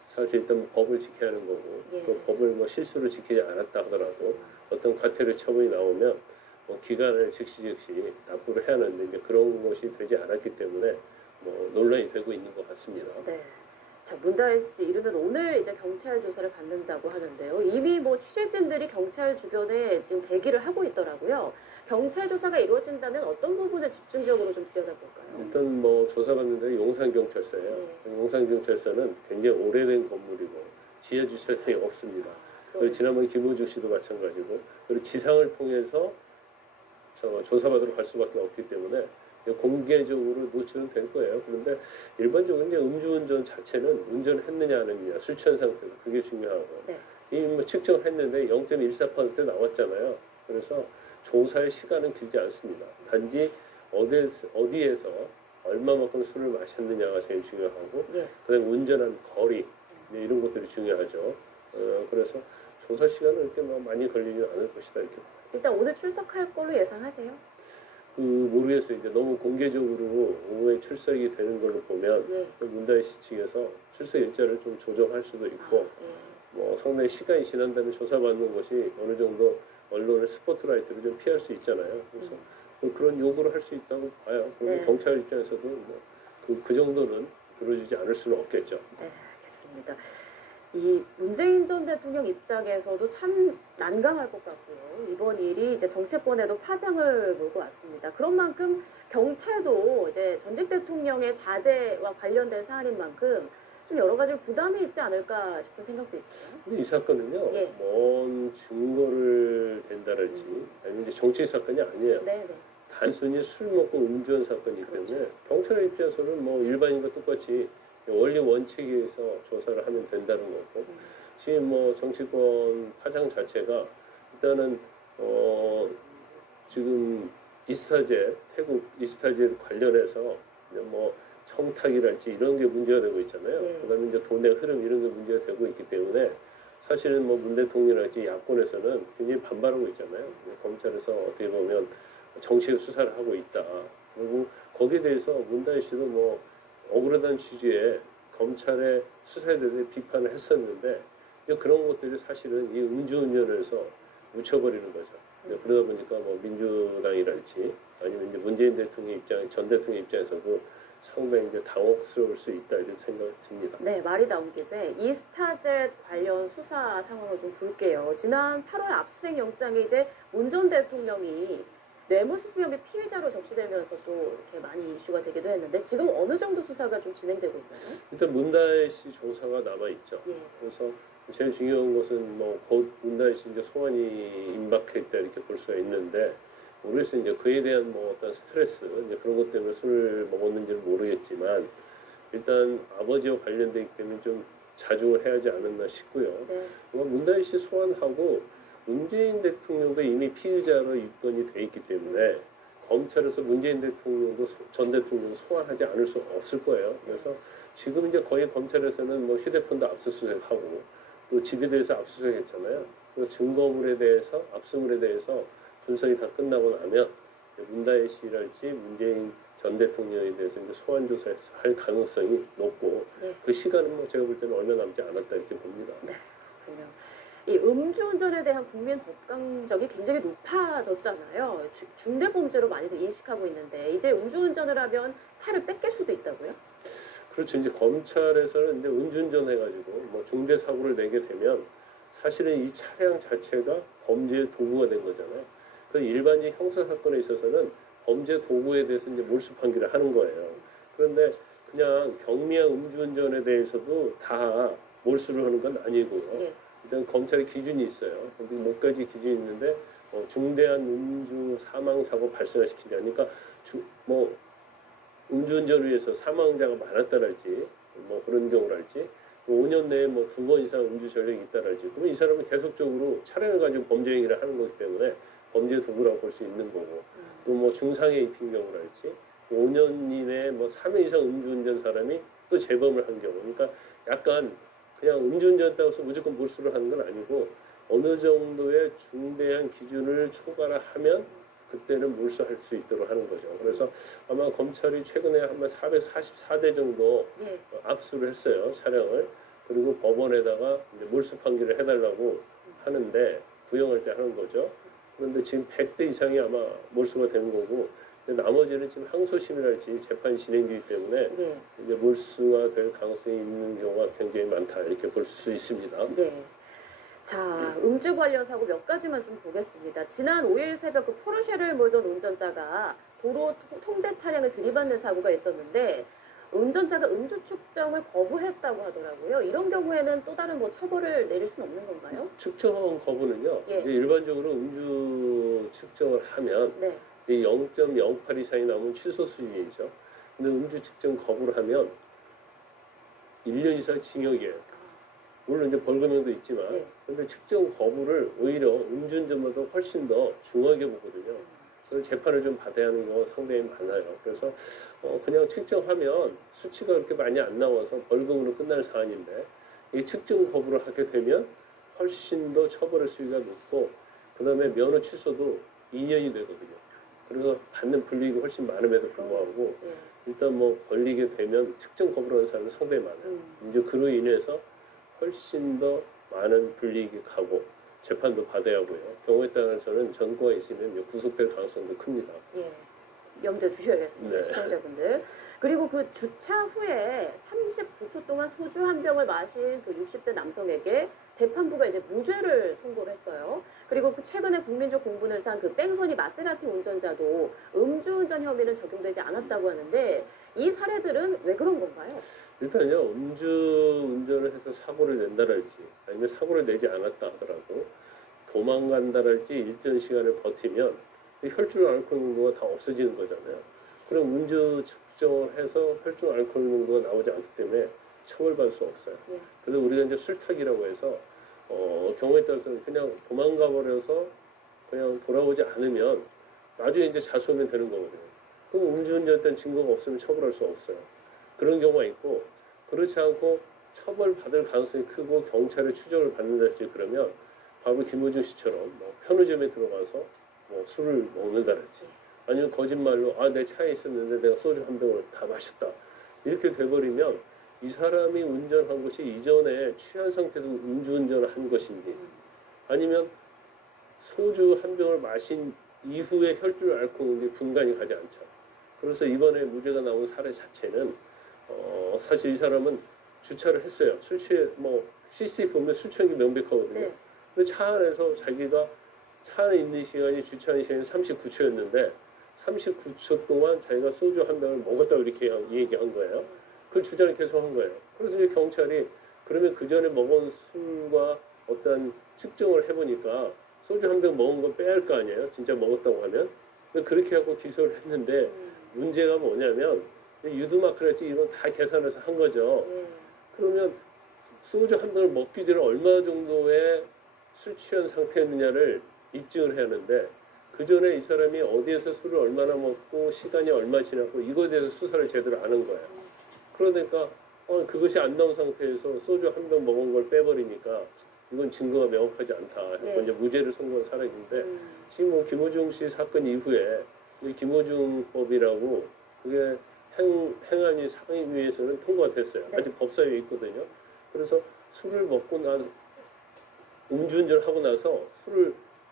사실 일단 법을 지켜야 하는 거고 그 법을 뭐 실수로 지키지 않았다 하더라도 어떤 과태료 처분이 나오면 기간을 즉시 납부를 해야 하는데 이제 그런 것이 되지 않았기 때문에 뭐 논란이 되고 있는 것 같습니다. 네. 자, 문다혜 씨 이르면 오늘 이제 경찰 조사를 받는다고 하는데요. 이미 뭐 취재진들이 경찰 주변에 지금 대기를 하고 있더라고요. 경찰 조사가 이루어진다면 어떤 부분을 집중적으로 좀 들여다볼까요? 일단 뭐 조사받는데 용산경찰서예요. 용산경찰서는 굉장히 오래된 건물이고 지하 주차장이 없습니다. 그리고 지난번 김호중 씨도 마찬가지고 그리고 지상을 통해서 조사받으러 갈 수밖에 없기 때문에 공개적으로 노출은 될 거예요. 그런데 일반적으로 이제 음주운전 자체는 운전을 했느냐 안 했느냐 술 취한 상태로 그게 중요하고 이미 뭐 측정을 했는데 0.14% 나왔잖아요. 그래서 조사의 시간은 길지 않습니다. 단지 어디에서 얼마만큼 술을 마셨느냐가 제일 중요하고 그다음에 운전한 거리 이런 것들이 중요하죠. 그래서 조사 시간은 이렇게 뭐 많이 걸리지는 않을 것이다 이렇게. 일단 오늘 출석할 걸로 예상하세요? 모르겠어요. 이제 너무 공개적으로 오후에 출석이 되는 걸로 보면 문다혜 씨 측에서 출석 일자를 좀 조정할 수도 있고 뭐 상당히 시간이 지난 다음에 조사받는 것이 어느 정도 언론의 스포트라이트를 좀 피할 수 있잖아요. 그래서 뭐 그런 요구를 할 수 있다고 봐요. 그리고 경찰 입장에서도 뭐 그 정도는 들어주지 않을 수는 없겠죠. 네, 알겠습니다. 이 문재인 전 대통령 입장에서도 참 난감할 것 같고요. 이번 일이 이제 정치권에도 파장을 몰고 왔습니다. 그런 만큼 경찰도 이제 전직 대통령의 자제와 관련된 사안인 만큼 좀 여러 가지 부담이 있지 않을까 싶은 생각도 있어요. 근데 이 사건은요, 뭔 증거를 댄다랄지 아니면 이제 정치 사건이 아니에요. 단순히 술 먹고 음주한 사건이기 때문에 경찰 입장에서는 뭐 일반인과 똑같이 원리 원칙에 의해서 조사를 하면 된다는 거고 지금 뭐 정치권 파장 자체가 일단은 지금 이스타제 태국 이스타제 관련해서 뭐 청탁이랄지 이런 게 문제가 되고 있잖아요. 그다음에 이제 돈의 흐름 이런 게 문제가 되고 있기 때문에 사실은 뭐 문 대통령이랄지 야권에서는 굉장히 반발하고 있잖아요. 검찰에서 어떻게 보면 정치적 수사를 하고 있다. 그리고 거기에 대해서 문다혜 씨도 뭐 억울하다는 취지의 검찰의 수사에 대해서 비판을 했었는데 그런 것들이 사실은 이 음주운전에서 묻혀버리는 거죠. 그러다 보니까 뭐 민주당이랄지 아니면 이제 문재인 대통령 전 대통령 입장에서도 상당히 이제 당혹스러울 수 있다 이런 생각이 듭니다. 네, 말이 나온 김에 이스타젯 관련 수사 상황을 좀 볼게요. 지난 8월 압수수색 영장에 이제 문 전 대통령이 뇌물수수 혐의 피해자로 적시되면서도 이렇게 많이 이슈가 되기도 했는데 지금 어느 정도 수사가 좀 진행되고 있나요? 일단 문다혜 씨 조사가 남아 있죠. 그래서 제일 중요한 것은 뭐 곧 문다혜 씨 이제 소환이 임박했다 이렇게 볼 수가 있는데 모르겠어요. 이제 그에 대한 뭐 어떤 스트레스 이제 그런 것 때문에 술을 먹었는지는 모르겠지만 일단 아버지와 관련되기 때문에 좀 자중을 해야 하지 않았나 싶고요. 문다혜 씨 소환하고 문재인 대통령도 이미 피의자로 입건이 돼 있기 때문에 검찰에서 문재인 대통령도 전 대통령 소환하지 않을 수 없을 거예요. 그래서 지금 이제 거의 검찰에서는 뭐 휴대폰도 압수수색하고 또 집에 대해서 압수수색했잖아요. 그리고 증거물에 대해서 압수물에 대해서 분석이 다 끝나고 나면 문다혜 씨랄지 문재인 전 대통령에 대해서 이제 소환 조사할 가능성이 높고 그 시간은 뭐 제가 볼 때는 얼마 남지 않았다 이렇게 봅니다. 네, 그렇군요. 이 음주운전에 대한 국민 법강적이 굉장히 높아졌잖아요. 중대범죄로 많이들 인식하고 있는데 이제 음주운전을 하면 차를 뺏길 수도 있다고요? 그렇죠. 이제 검찰에서는 이제 음주운전 해가지고 뭐 중대 사고를 내게 되면 사실은 이 차량 자체가 범죄의 도구가 된 거잖아요. 그 일반적인 형사 사건에 있어서는 범죄 도구에 대해서 이제 몰수 판결을 하는 거예요. 그런데 그냥 경미한 음주운전에 대해서도 다 몰수를 하는 건 아니고요. 예. 일단 검찰의 기준이 있어요. 근데 몇 가지 기준이 있는데 중대한 음주 사망 사고 발생을 시키냐. 그러니까 음주운전을 위해서 사망자가 많았다랄지 뭐 그런 경우랄지 5년 내에 뭐 2번 이상 음주 전력이 있다랄지 그러면 이 사람은 계속적으로 차량을 가지고 범죄 행위를 하는 거기 때문에 범죄 도구라고 볼 수 있는 거고 또 뭐 중상해 입힌 경우랄지 5년 이내에 뭐 3회 이상 음주운전 사람이 또 재범을 한 경우 그러니까 약간 그냥 음주운전했다고 해서 무조건 몰수를 하는 건 아니고 어느 정도의 중대한 기준을 초과하면 그때는 몰수할 수 있도록 하는 거죠. 그래서 아마 검찰이 최근에 아마 444대 정도 예. 압수를 했어요. 차량을. 그리고 법원에다가 이제 몰수 판결을 해달라고 하는데 구형할 때 하는 거죠. 그런데 지금 100대 이상이 아마 몰수가 되는 거고 나머지는 지금 항소심이랄지 재판이 진행 중이기 때문에 예. 이제 몰수가 될 가능성이 있는 경우가 굉장히 많다 이렇게 볼 수 있습니다. 네. 자, 음주 관련 사고 몇 가지만 좀 보겠습니다. 지난 5일 새벽 그 포르쉐를 몰던 운전자가 도로 통제 차량을 들이받는 사고가 있었는데 운전자가 음주 측정을 거부했다고 하더라고요. 이런 경우에는 또 다른 뭐 처벌을 내릴 수는 없는 건가요? 측정 거부는요. 예. 이제 일반적으로 음주 측정을 하면 네. 0.08 이상이 나오면 취소 수준이죠. 근데 음주 측정 거부를 하면 1년 이상 징역이에요. 물론 이제 벌금형도 있지만, 네. 근데 측정 거부를 오히려 음주운전보다 훨씬 더 중하게 보거든요. 그래서 재판을 좀 받아야 하는 경우가 상당히 많아요. 그래서 그냥 측정하면 수치가 그렇게 많이 안 나와서 벌금으로 끝날 사안인데 이 측정 거부를 하게 되면 훨씬 더 처벌의 수위가 높고 그 다음에 면허 취소도 2년이 되거든요. 그래서 받는 불이익이 훨씬 많음에도 불구하고 네. 일단 뭐 걸리게 되면 측정 거부를 하는 사람이 상당히 많아요. 이제 그로 인해서 훨씬 더 많은 불이익이 가고 재판도 받아야 하고요. 경우에 따라서는 전과가 있으면 구속될 가능성도 큽니다. 예. 염두에 두셔야겠습니다. 네. 시청자분들. 그리고 그 주차 후에 39초 동안 소주 한 병을 마신 그 60대 남성에게 재판부가 이제 무죄를 선고를 했어요. 그리고 그 최근에 국민적 공분을 산 그 뺑소니 마세라티 운전자도 음주운전 혐의는 적용되지 않았다고 하는데 이 사례들은 왜 그런 건가요? 일단요, 음주운전을 해서 사고를 낸다랄지 아니면 사고를 내지 않았다 하더라도 도망간다랄지 일정 시간을 버티면 혈중 알코올 농도가 다 없어지는 거잖아요. 그럼 음주 측정을 해서 혈중 알코올 농도가 나오지 않기 때문에 처벌받을 수 없어요. 예. 그래서 우리가 이제 술타기라고 해서 경우에 따라서는 그냥 도망가 버려서 그냥 돌아오지 않으면 나중에 이제 자수하면 되는 거거든요. 그럼 음주운전했다는 증거가 없으면 처벌할 수 없어요. 그런 경우가 있고 그렇지 않고 처벌받을 가능성이 크고 경찰의 추적을 받는다든지 그러면 바로 김호중 씨처럼 뭐 편의점에 들어가서 뭐 술을 먹는다든지 아니면 거짓말로 내 차에 있었는데 내가 소주 한 병을 다 마셨다 이렇게 돼버리면 이 사람이 운전한 것이 이전에 취한 상태에서 음주운전을 한 것인지 아니면 소주 한 병을 마신 이후에 혈중 알코올 농도에 분간이 가지 않죠. 그래서 이번에 무죄가 나온 사례 자체는 사실 이 사람은 주차를 했어요. 술 취해 뭐 CCTV 보면 술 취한 게 명백하거든요. 네. 근데 차 안에서 자기가 차 안에 있는 시간이 주차하는 시간이 39초였는데 39초 동안 자기가 소주 한 병을 먹었다고 이렇게 얘기한 거예요. 그 주장을 계속 한 거예요. 그래서 이제 경찰이 그러면 그 전에 먹은 술과 어떤 측정을 해보니까 소주 한 병 먹은 건 빼야 할 거 아니에요. 진짜 먹었다고 하면. 그렇게 하고 기소를 했는데 문제가 뭐냐면 유두마크랄지 이런 다 계산해서 한 거죠. 그러면 소주 한 병을 먹기 전에 얼마 정도의 술 취한 상태였느냐를 입증을 해야 하는데 그 전에 이 사람이 어디에서 술을 얼마나 먹고 시간이 얼마 지났고 이거에 대해서 수사를 제대로 안 한 거예요. 그러니까 그것이 안 나온 상태에서 소주 한 병 먹은 걸 빼버리니까 이건 증거가 명확하지 않다. 해서 이제 무죄를 선고한 사례인데 지금 뭐 김호중 씨 사건 이후에 김호중법이라고 그게 행안위 상임위에서는 통과가 됐어요. 아직 법사위에 있거든요. 그래서 술을 먹고 음주운전을 하고 나서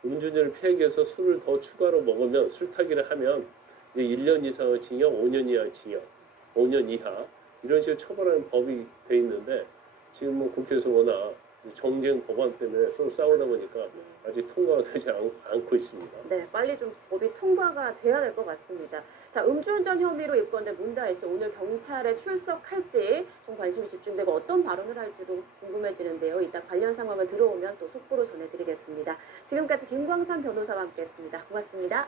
음주운전을 폐기해서 술을 더 추가로 먹으면 술타기를 하면 이제 1년 이상의 징역, 5년 이하의 징역, 5년 이하 이런 식으로 처벌하는 법이 돼 있는데 지금 뭐 국회에서 워낙 정쟁 법안 때문에 서로 싸우다 보니까 아직 통과가 되지 않고 있습니다. 네, 빨리 좀 법이 통과가 돼야 될 것 같습니다. 자, 음주운전 혐의로 입건된 문다혜 씨 오늘 경찰에 출석할지 좀 관심이 집중되고 어떤 발언을 할지도 궁금해지는데요. 이따 관련 상황을 들어오면 또 속보로 전해드리겠습니다. 지금까지 김광산 변호사와 함께했습니다. 고맙습니다.